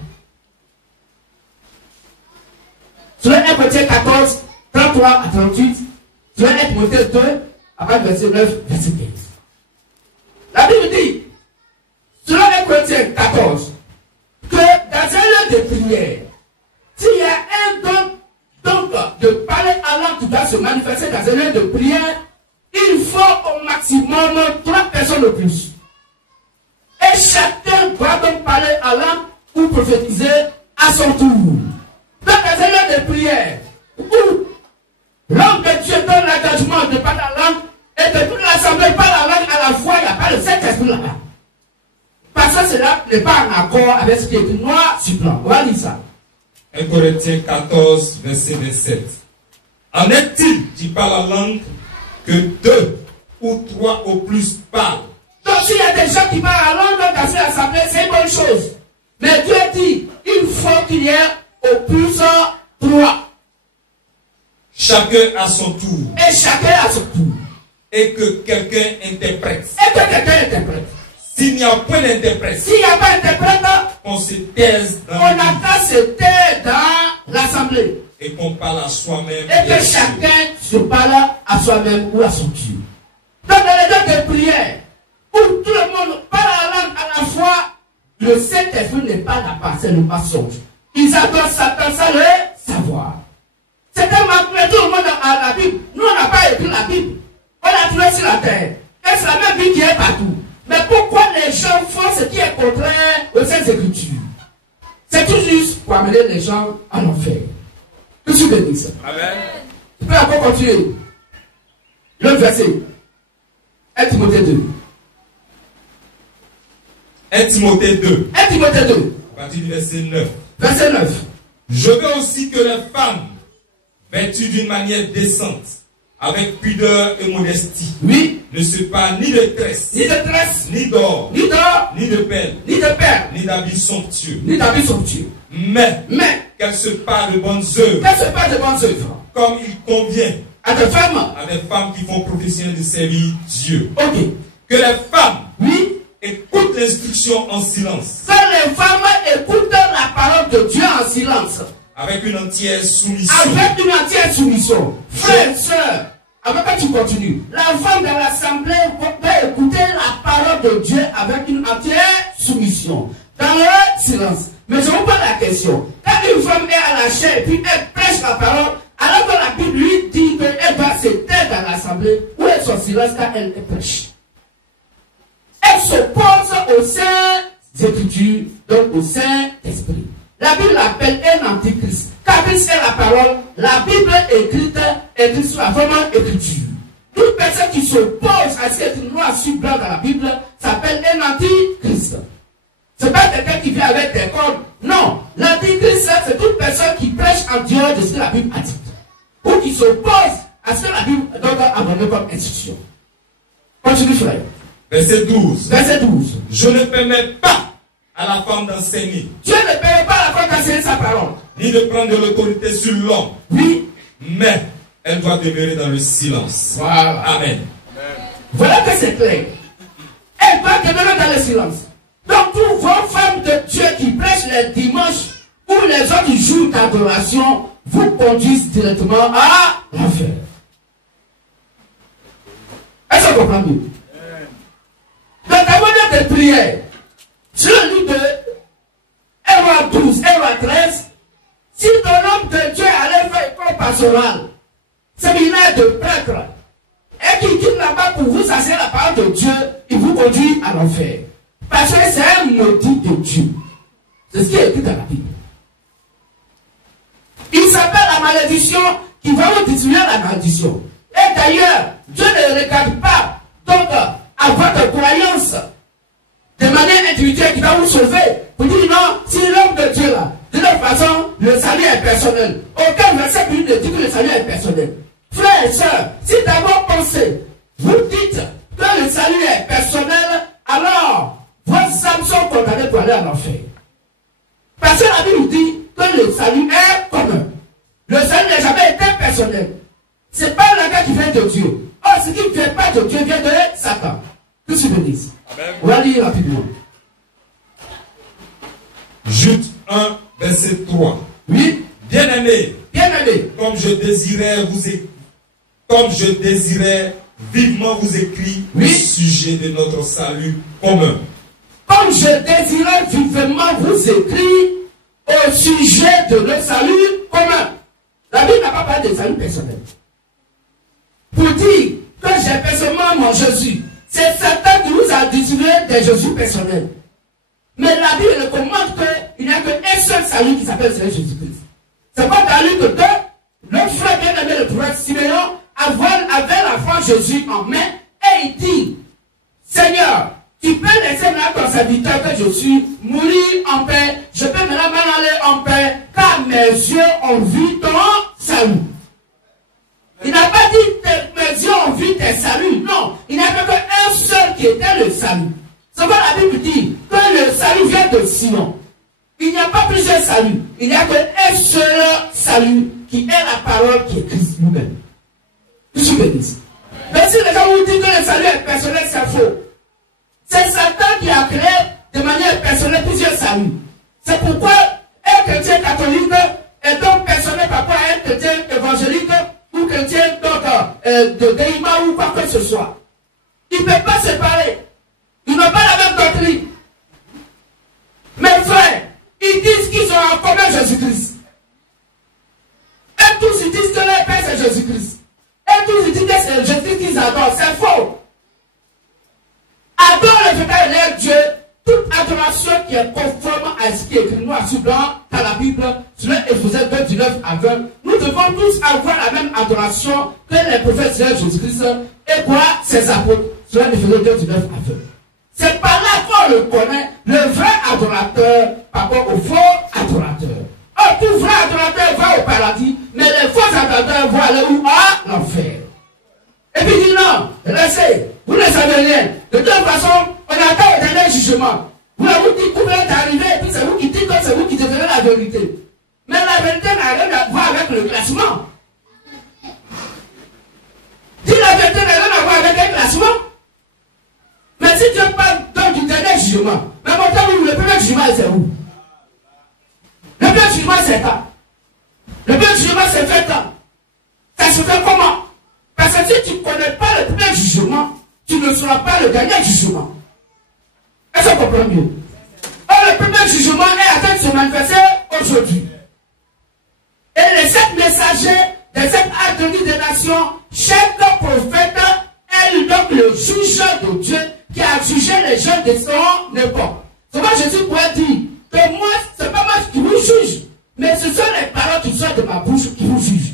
Sur 1 Corinthiens 14, 33 à 38, sur 1 Timothée 2, à partir verset 9, verset 15. La Bible dit réunions de prière, il faut au maximum 3 personnes de plus. Et chacun doit donc parler à langue ou prophétiser à son tour. Dans les réunions de prière, où l'homme de Dieu donne l'engagement de parler la langue, et que toute l'assemblée parle la langue à la fois, il n'y a pas le Saint-Esprit là-bas. Parce que cela n'est pas en accord avec ce qui est écrit noir sur blanc. On va lire ça. 1 Corinthiens 14, verset 27. En est-il qui parle la langue que 2 ou 3 au plus parlent? Donc s'il y a des gens qui parlent la langue dans cette assemblée, c'est une bonne chose. Mais Dieu dit, il faut qu'il y ait au plus 3. Chacun à son tour. Et chacun à son tour. Et que quelqu'un interprète. Et que quelqu'un interprète. S'il n'y a point d'interprète, s'il n'y a pas d'interprète, on se taise dans on a qu'à se taire dans l'assemblée. Et qu'on parle à soi-même. Et que chacun se parle à soi-même ou à son Dieu. Donc dans les deux de prière, où tout le monde parle la langue à la fois, le Saint-Esprit n'est pas là-bas, c'est le mensonge. Ils adorent Satan sans le savoir. C'est un manque, tout le monde a la Bible. Nous, on n'a pas écrit la Bible. On l'a trouvé sur la terre. Et c'est la même Bible qui est partout. Mais pourquoi les gens font ce qui est contraire aux Saintes Écritures? C'est tout juste pour amener les gens à l'enfer. Que tu bénisses. Amen. Tu peux encore continuer. Le verset. 1 Timothée 2. 1 Timothée 2. 1 Timothée 2. À partir du verset 9. Verset 9. Je veux aussi que les femmes, vêtues d'une manière décente, avec pudeur et modestie, oui, ne se parlent ni de tresses, ni de tresses, ni d'or, ni d'or, ni de perles, ni de perles, ni d'habits somptueux, ni d'habits somptueux. Mais qu'elles se parlent de bonnes œuvres, qu'elles se parlent de bonnes œuvres, comme il convient à des femmes qui font profession de servir Dieu. Ok. Que les femmes, oui, écoutent l'instruction en silence. Que les femmes écoutent la parole de Dieu en silence. Avec une entière soumission. Avec une entière soumission. Frères et sœurs, avant que tu continues, la femme dans l'assemblée va écouter la parole de Dieu avec une entière soumission. Dans le silence. Mais je vous pose la question. Quand une femme est à la chair et puis elle prêche la parole, alors que la Bible lui dit qu'elle va se taire dans l'assemblée, où est son silence quand elle prêche? Elle s'oppose au Saint-Écriture, donc au Saint-Esprit. La Bible l'appelle un antichrist. Car Christ est la parole, la Bible écrite sur la forme écriture. Toute personne qui s'oppose à ce qui est noir sur blanc dans la Bible s'appelle un antichrist. Ce n'est pas quelqu'un qui vient avec des cordes. Non, l'antichrist, c'est toute personne qui prêche en dehors de ce que la Bible a dit. Ou qui s'oppose à ce que la Bible a donné comme instruction. Continue, frère. Verset 12. Verset 12. Je ne permets pas à la femme d'enseigner. Dieu ne permet pas à la femme d'enseigner sa parole. Ni de prendre de l'autorité sur l'homme. Oui. Mais elle doit demeurer dans le silence. Voilà. Amen. Voilà que c'est clair. Elle doit demeurer dans le silence. Donc, toutes vos femmes de Dieu qui prêchent les dimanches ou les autres jours d'adoration vous conduisent directement à l'enfer. Est-ce que vous comprenez? Dans ta manière de prière, sur le livre de Hébreux 12, Hébreux 13, si ton homme de Dieu allait faire école pastorale, séminaire de prêtre, et qu'il quitte là-bas pour vous assurer la parole de Dieu, il vous conduit à l'enfer. Parce que c'est un maudit de Dieu. C'est ce qui est écrit dans la Bible. Il s'appelle la malédiction qui va vous distribuer la malédiction. Et d'ailleurs, Dieu ne regarde pas donc à votre croyance de manière individuelle qui va vous sauver. Vous dites non, si l'homme de Dieu là, de toute façon, le salut est personnel. Aucun verset ne dit que le salut est personnel. Frères et sœurs, si dans vos pensées, vous dites que le salut est personnel, alors vos âmes sont condamnées pour aller à l'enfer. Parce que la Bible dit que le salut est commun. Le salut n'a jamais été personnel. Ce n'est pas le gars qui vient de Dieu. Or, ce qui ne vient pas de Dieu vient de Satan. Que tu me dises. On va lire rapidement. Jude 1, verset 3. Oui. Bien-aimés, comme je désirais vivement vous écrire au sujet de notre salut commun. Comme je désirais vivement vous écrire au sujet de notre salut commun. La Bible n'a pas parlé de salut personnel. pour dire que j'ai personnellement mon Jésus. C'est Satan qui vous a distribué des Jésus personnels. Mais la Bible commande qu'il n'y a qu'un seul salut qui s'appelle Jésus-Christ. C'est pas dans lui que notre frère bien-aimé, le prophète Siméon, avait la foi Jésus en main et il dit, Seigneur, tu peux laisser maintenant ton serviteur que je suis mourir en paix. Je peux maintenant m'en aller en paix, car mes yeux ont vu ton salut. Il n'a pas dit mes yeux ont vu tes saluts. Non, il n'y avait qu'un seul qui était le salut. C'est pourquoi la Bible dit que le salut vient de Sion. Il n'y a pas plusieurs saluts. Il n'y a qu'un seul salut qui est la parole qui est Christ lui-même. Je suis béni. Mais si les gens vous disent que le salut est personnel, c'est faux. C'est Satan qui a créé de manière personnelle plusieurs saluts. C'est pourquoi un chrétien catholique est donc personnel par rapport à un chrétien évangélique ou chrétien de Déima ou quoi que ce soit. Ils ne peuvent pas se séparer. Ils n'ont pas la même doctrine. Mes frères, ils disent qu'ils ont en commun Jésus-Christ. Et tous ils disent que leur Père c'est Jésus-Christ. Et tous ils disent que c'est Jésus-Christ qu'ils adorent. C'est faux. Adore le véritable Dieu, toute adoration qui est conforme à ce qui est écrit noir sur blanc dans la Bible, sur Éphésiens 2, 19 à 20. Nous devons tous avoir la même adoration que les prophètes de Jésus-Christ et quoi ses apôtres, sur Éphésiens 2, 19 à 20. C'est par là qu'on le connaît, le vrai adorateur par rapport au faux adorateur. Or, tout vrai adorateur va au paradis, mais les faux adorateurs vont aller où? À l'enfer. Et puis il dit non, laissez, vous ne savez rien. De toute façon, on attend au dernier jugement. Vous avez dit que vous êtes arrivé, et puis c'est vous qui dites que c'est vous qui devenez la vérité. Mais la vérité n'a rien à voir avec le classement. Dis la vérité n'a rien à voir avec un classement. Mais si Dieu parle donc du dernier jugement, mais pourtant, le premier jugement, c'est où? Le premier jugement, c'est quand? Le premier jugement, c'est fait quand? Ça se fait comment? Parce que si tu ne connais pas le premier jugement, tu ne seras pas le dernier jugement. Est-ce qu'on comprend mieux? Or, le premier jugement est en train de se manifester aujourd'hui. Et les 7 messagers des 7 atomies des nations, chaque prophète est donc le juge de Dieu qui a jugé les gens de son époque. C'est moi Jésus pourrait dire que moi, ce n'est pas moi qui vous juge, mais ce sont les paroles qui sortent de ma bouche qui vous jugent.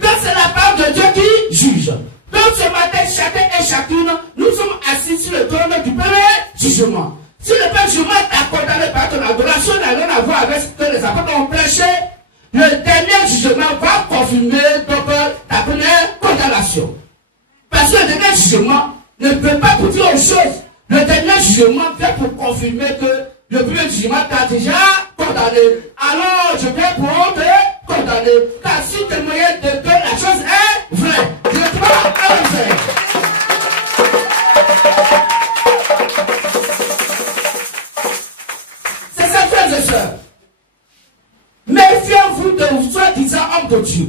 Donc c'est la parole de Dieu qui juge. Donc ce matin, chacun et chacune, nous sommes assis sur le trône du premier jugement. Si le premier jugement t'a condamné par ton adoration, n'a rien à voir avec ce que les apôtres ont prêché, le dernier jugement va confirmer donc ta première condamnation. Parce que le dernier jugement ne peut pas vous dire autre chose. Le dernier jugement vient pour confirmer que le premier jugement t'a déjà condamné. Alors je viens pour te condamner. Car si tu es moyen de que la chose est vraie, je crois à le faire. C'est ça, frères et sœurs. Méfiez-vous de soi-disant hommes de Dieu.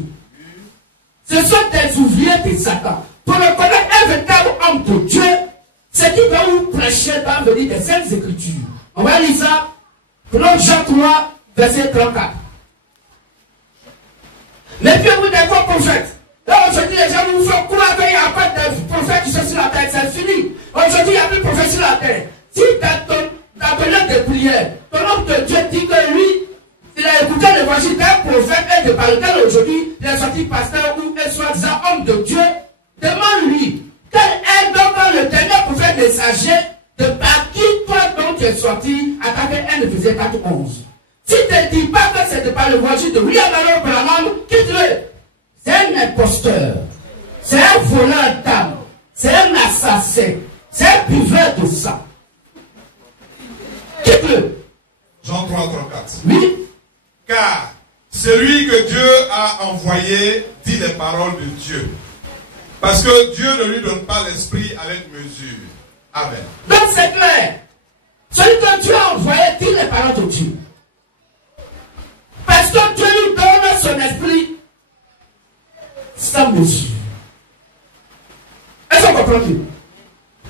Ce sont des ouvriers de Satan. Pour reconnaître un véritable homme de Dieu, c'est qui va vous prêcher dans venir des Saintes Écritures. On va lire ça. Prenons Jean 3, verset 34. Méfiez-vous des faux prophètes. Là, aujourd'hui, les gens vous font croire qu'il n'y a pas de prophètes qui sont sur la terre. C'est fini. Aujourd'hui, il n'y a plus de prophètes sur la terre. Si dans ton lieu de prière, ton homme de Dieu dit que lui, il a écouté l'évangile d'un prophète et de parler aujourd'hui, il est sorti pasteur ou un soi-disant homme de Dieu, demande-lui, quel est donc le dernier prophète messager de par qui toi donc tu es sorti à travers 1 Éphésiens 4:11. Si tu ne dis pas que c'est de par l'évangile de William Marion Branham, quitte-le. C'est un imposteur, c'est un voleur d'âme, c'est un assassin, c'est un buveur de sang. Quitte-le. Jean 3, 34. Oui. Car celui que Dieu a envoyé dit les paroles de Dieu. Parce que Dieu ne lui donne pas l'esprit avec mesure. Amen. Donc c'est clair. Celui que Dieu a envoyé dit les paroles de Dieu. Parce que Dieu lui donne son esprit sans mesure. Est-ce qu'on comprend mieux?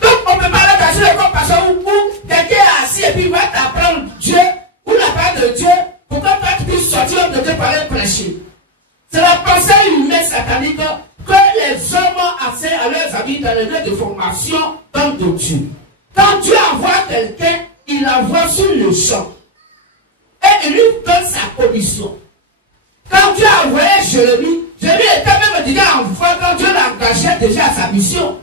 Donc on peut parler dans le corps parce où quelqu'un est assis et puis il va t'apprendre Dieu ou la parole de Dieu pour que toi tu puisses sortir de parler prêcher. C'est la pensée humaine satanique que les hommes Dieu. Quand Dieu envoie quelqu'un, il l'envoie sur le champ. Et il lui donne sa commission. Quand Dieu a envoyé Jérémie était même déjà en foi quand Dieu l'engageait déjà à sa mission.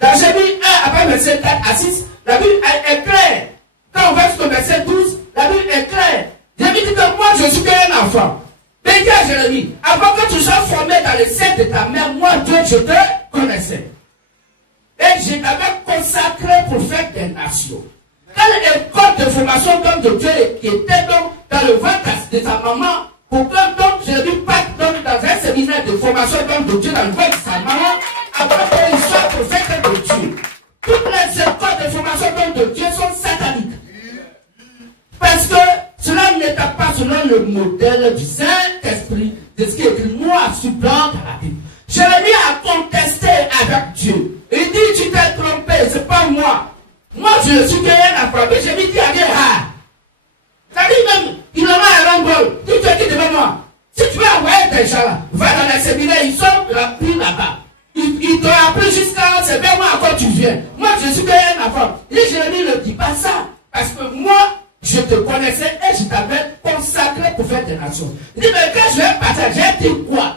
Dans Jérémie 1, après verset 4 à 6, la Bible est claire. Quand on va jusqu'au verset 12, la Bible est claire. Jérémie dit que moi je suis qu'un enfant. Mais dis à Jérémie, avant que tu sois formé dans le sein de ta mère, moi Dieu je te connaissais. Et je t'avais consacré pour faire des nations. Quelle école de formation d'homme de Dieu qui était donc dans le ventre de sa maman, pour que donc Jérémie parte donc dans un séminaire de formation d'homme de Dieu dans le ventre de sa maman, avant qu'il soit prophète de Dieu. Toutes les écoles de formation d'homme de Dieu sont sataniques. Parce que cela n'était pas selon le modèle du Saint-Esprit, de ce qui est écrit noir sur blanc dans la Bible. Jérémie a contesté avec Dieu. Il dit, tu t'es trompé, c'est pas moi. Moi, je suis qu'un enfant. Mais Jérémie dit à Dieu, ça dit même, il en a un rambol. Tu te dis devant moi. Si tu veux envoyer des gens, va dans les séminaires, ils sont appris là-bas. Ils t'ont appris jusqu'à, c'est bien moi encore tu viens. Moi, je suis qu'un enfant. Et Jérémie ne dit pas ça. Parce que moi, je te connaissais et je t'avais consacré pour faire des nations. Il dit, mais quand je vais partir, j'ai dit quoi?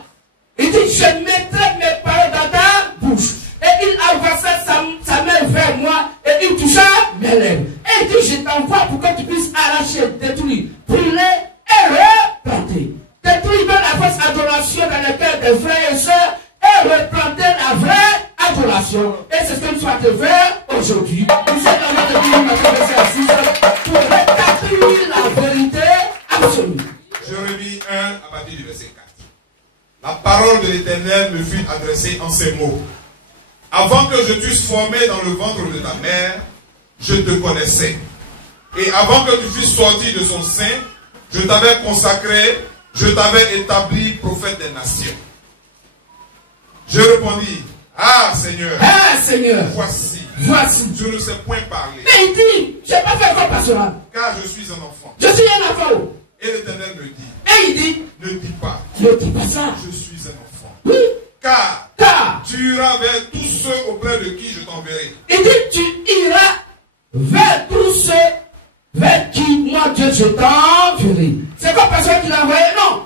Il dit, je mettrai mes paroles dans ta bouche. Et il avança sa main vers moi et il toucha mes lèvres. Et il dit, je t'envoie pour que tu puisses arracher, détruire, brûler et replanter. Détruire la fausse adoration dans le cœur des frères et sœurs et replanter la vraie adoration. Et c'est ce que nous sommes de faire aujourd'hui. Nous sommes en train de dire pour rétablir la vérité absolue. Jérémie 1 à partir du verset 4. La parole de l'Éternel me fut adressée en ces mots. Avant que je t'eusse formé dans le ventre de ta mère, je te connaissais. Et avant que tu fusses sorti de son sein, je t'avais consacré, je t'avais établi prophète des nations. Je répondis, ah Seigneur, voici, je ne sais point parler. Mais il dit, je n'ai pas fait quoi par cela. Car je suis un enfant. Je suis un enfant. Et l'Éternel me dit, et il dit, ne dis pas, ça. Je suis un enfant. Oui. Car tu iras vers tous ceux auprès de qui je t'enverrai. Il dit, tu iras vers tous ceux vers qui moi Dieu je t'enverrai. C'est quoi parce que tu l'as envoyé? Non.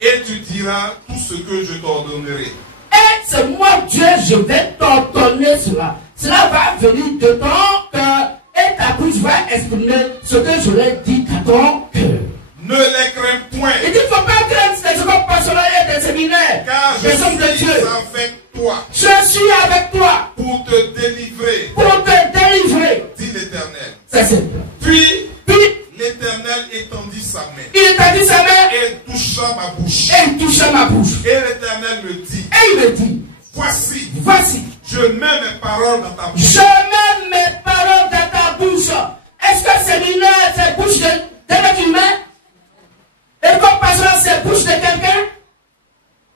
Et tu diras tout ce que je t'ordonnerai. Et c'est moi Dieu, je vais t'ordonner cela. Cela va venir de ton cœur et ta bouche va exprimer ce que je l'ai dit à ton cœur. Ne les crains point. Il dit, il ne faut pas craindre des écoles pastoral et des séminaires. Car je suis avec toi. Je suis avec toi. Pour te délivrer. Pour te délivrer. Dit l'Éternel. C'est simple. Puis l'Éternel étendit sa main. Il étendit sa main. Et toucha ma bouche. Et il toucha ma bouche. Et l'Éternel me dit. Et il me dit. Voici. Je mets mes paroles dans ta bouche. Je mets mes paroles dans ta bouche. Est-ce que c'est bouche de l'être humain? Et comme pasteur, c'est bouche de quelqu'un?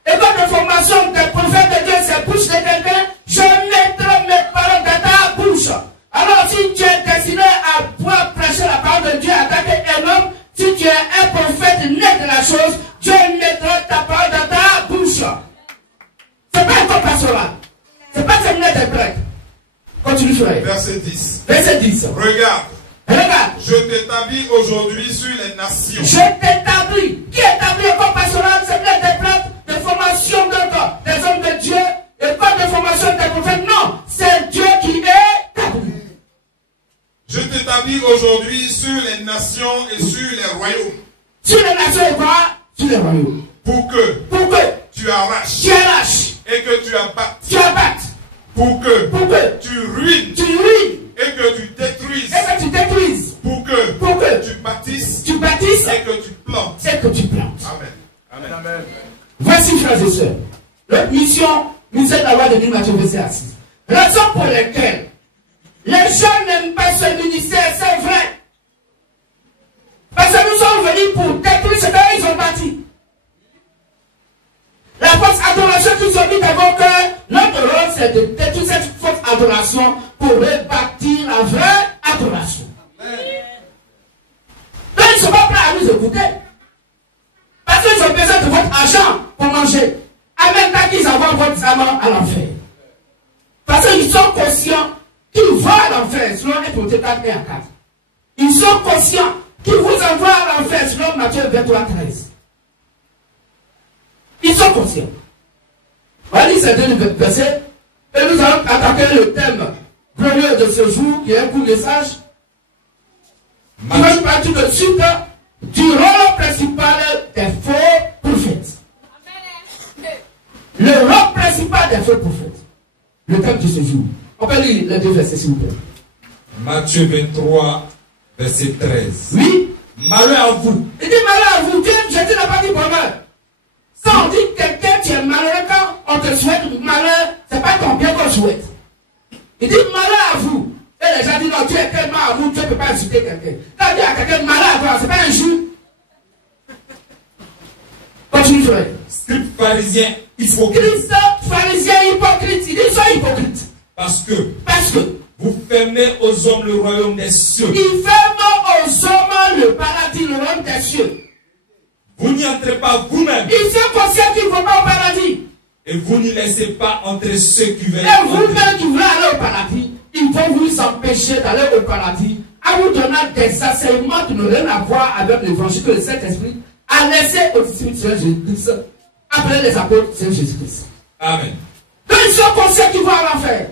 Et comme de formation des prophètes de Dieu, c'est bouche de quelqu'un? Je mettrai mes paroles dans ta bouche. Alors si tu es destiné à pouvoir prêcher la parole de Dieu à tant qu'homme, si tu es un prophète né de la chose, Dieu mettra ta parole dans ta bouche. C'est pas un corps pastoral. C'est pas séminaire des prêtres. Continue sur elle. Verset 10. Verset 10. Regarde. Je t'établis aujourd'hui sur les nations. Je t'établis. Qui établit un corps pastoral? C'est bien des prêtres, de formation des hommes de Dieu, et pas de formation des prophètes. Non, c'est Dieu qui établit. Je t'établis aujourd'hui sur les nations et sur les royaumes. Sur les nations et quoi? Sur les royaumes. Pour que tu arraches. Et que tu abattes. Pour que tu ruines. Et que tu détruises. Pour que tu bâtisses. Et que tu plantes. Amen. Amen. Voici, frères et sœurs, notre mission, ministère de la loi de Matthieu, verset 6. Raison pour laquelle les gens n'aiment pas ce ministère, c'est vrai. Parce que nous sommes venus pour détruire ce qu'ils ont bâti. La fausse adoration qu'ils ont mis dans vos cœurs, notre rôle c'est de détruire cette fausse adoration pour rebâtir l'enfer, selon Timothée 4 et 4. Ils sont conscients qu'ils vous envoient à l'enfer, selon Matthieu 23, 13. Ils sont conscients. Voilà, c'est deux versets. Et nous allons attaquer le thème glorieux de ce jour, qui est un court message. Je vais partir de suite du rôle principal des faux prophètes. Le rôle principal des faux prophètes. Le thème de ce jour. On peut lire les deux versets, s'il vous plaît. Matthieu 23, verset 13. Oui. Malheur à vous. Il dit malheur à vous. Dieu, Jésus n'a pas dit bonheur. Quand on dit quelqu'un tu es malheureux, quand on te souhaite malheur, c'est pas ton bien qu'on souhaite. Il dit malheur à vous. Et les gens disent non, tu es tellement à vous, tu ne peux pas insulter quelqu'un. Quand on dit à quelqu'un malheur à toi, c'est pas un jus. Continue, frère. Scribes pharisiens hypocrites. Christ, pharisiens hypocrites. Il dit sois hypocrite. Parce que vous fermez aux hommes le royaume des cieux. Il ferme aux hommes le paradis, le royaume des cieux. Vous n'y entrez pas vous-même. Ils sont conscients qu'ils ne vont pas au paradis. Et vous n'y laissez pas entrer ceux qui veulent. Et vous-même qui voulez aller au paradis, ils vont vous empêcher d'aller au paradis en vous donnant des enseignements qui n'ont rien à voir avec l'évangile que le Saint-Esprit a laissé au disciples de Jésus-Christ après les apôtres de Jésus-Christ. Amen. Donc ils sont conscients qu'ils vont à l'enfer.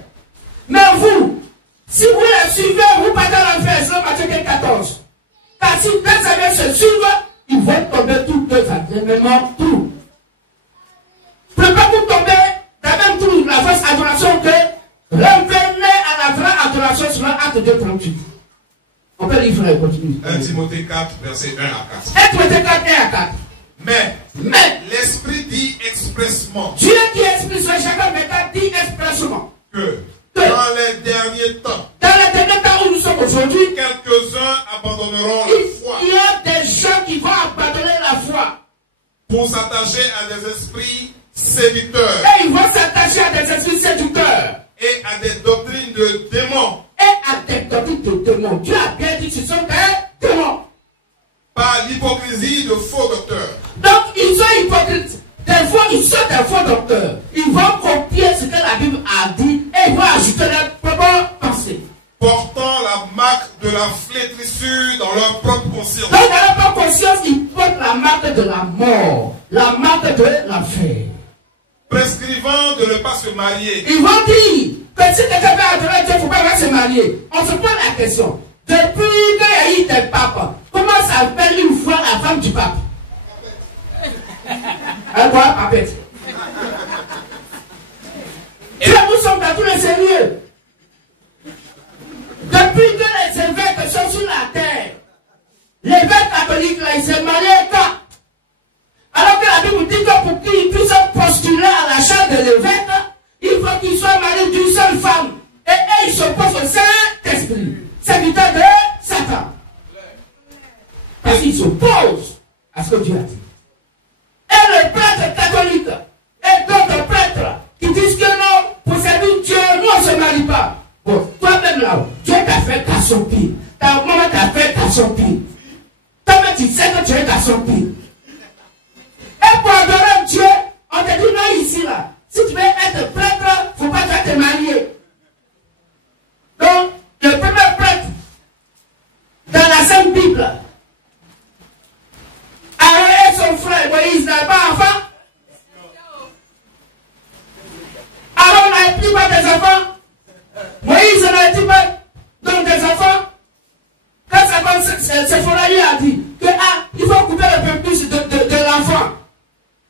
Mais vous, si vous les suivez, vous partez à l'enfer, selon Matthieu 14. Car si deux amis se suivent, ils vont tomber tous deux dans le même trou. Ne pouvez pas vous tomber dans le même trou, la fausse adoration que revenez à la vraie adoration selon Acte 2, 38. On peut lire, frère, continue. 1 Timothée 4, verset 1 à 4. 1 Timothée 4, 1 à 4. Mais l'Esprit dit expressement Dieu qui explique sur chacun maintenant dit expressement que dans les derniers temps, où nous sommes aujourd'hui, quelques-uns abandonneront la foi. Il y a des gens qui vont abandonner la foi pour s'attacher à des esprits séducteurs. Et ils vont s'attacher à des esprits séducteurs. Et à des doctrines de démons. Et à des doctrines de démons. Dieu a bien dit que ce sont des démons. Par l'hypocrisie de faux docteurs. Donc ils sont hypocrites. Des fois, ils sont des faux docteurs. Ils vont copier ce que la Bible a dit et ils vont ajouter leur propre pensée. Portant la marque de la flétrissure dans leur propre conscience. Donc, dans leur propre conscience, ils portent la marque de la mort, la marque de l'enfer. Prescrivant de ne pas se marier. Ils vont dire que si quelqu'un veut adorer Dieu, il ne faut pas se marier. On se pose la question. Depuis qu'il y a eu des papes, comment s'appelle une fois la femme du pape? Elle voit papette. Et là, nous sommes dans tous les sérieux. Depuis que les évêques sont sur la terre, l'évêque catholique là, il s'est marié quand? Alors que la Bible dit que pour qu'il puisse postuler à la chaire de l'évêque, il faut qu'il soit marié d'une seule femme. Et il s'oppose au Saint-Esprit, serviteur de Satan. Parce qu'il s'oppose à ce que Dieu a dit. Et le prêtre catholique et d'autres prêtres qui disent que non, pour servir Dieu, nous on ne se marie pas. Bon, toi-même là, Dieu t'a fait ta soupir. Ta maman t'a fait ta soupir. Toi-même tu sais que tu es ta soupir. Et pour adorer Dieu, on te dit non ici là. Si tu veux être prêtre, il ne faut pas te marier. Donc, le premier prêtre dans la Sainte Bible, Aaron et son frère Moïse n'avaient pas d'enfants. Aaron n'a pas des enfants. Moïse n'a pas donc des enfants. Quand Séphora lui a dit que il faut couper le prépuce de l'enfant.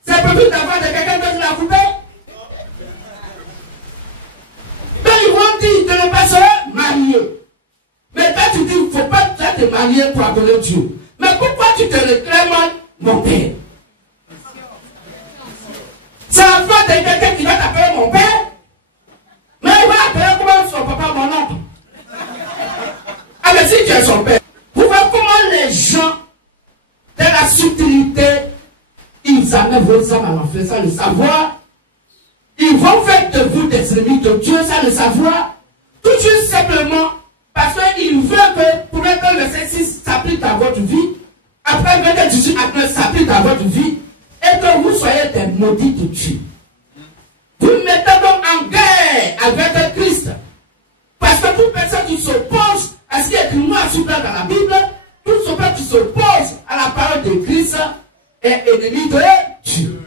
C'est le prépuce d'enfant de quelqu'un d'autre qui l'a coupé. Donc ils vont dire de ne pas se marier. Mais toi tu dis il ne faut pas te marier pour adorer Dieu. Mais pourquoi tu te réclames mon père? C'est l'enfant de quelqu'un qui va t'appeler mon père. Mais il va appeler comment son papa, mon oncle. Ah mais si tu es son père, vous voyez comment les gens de la subtilité, ils amènent vos âmes à l'enfer sans le savoir. Ils vont faire de vous des ennemis de Dieu sans le savoir. Tout juste simplement parce qu'ils veulent que pour que le verset 6 s'applique à votre vie, après le verset 18 s'applique à votre vie, et que vous soyez des maudits de Dieu. Vous mettez donc en guerre avec Christ. Parce que toute personne qui se s'oppose à la parole de Christ est ennemi de Dieu.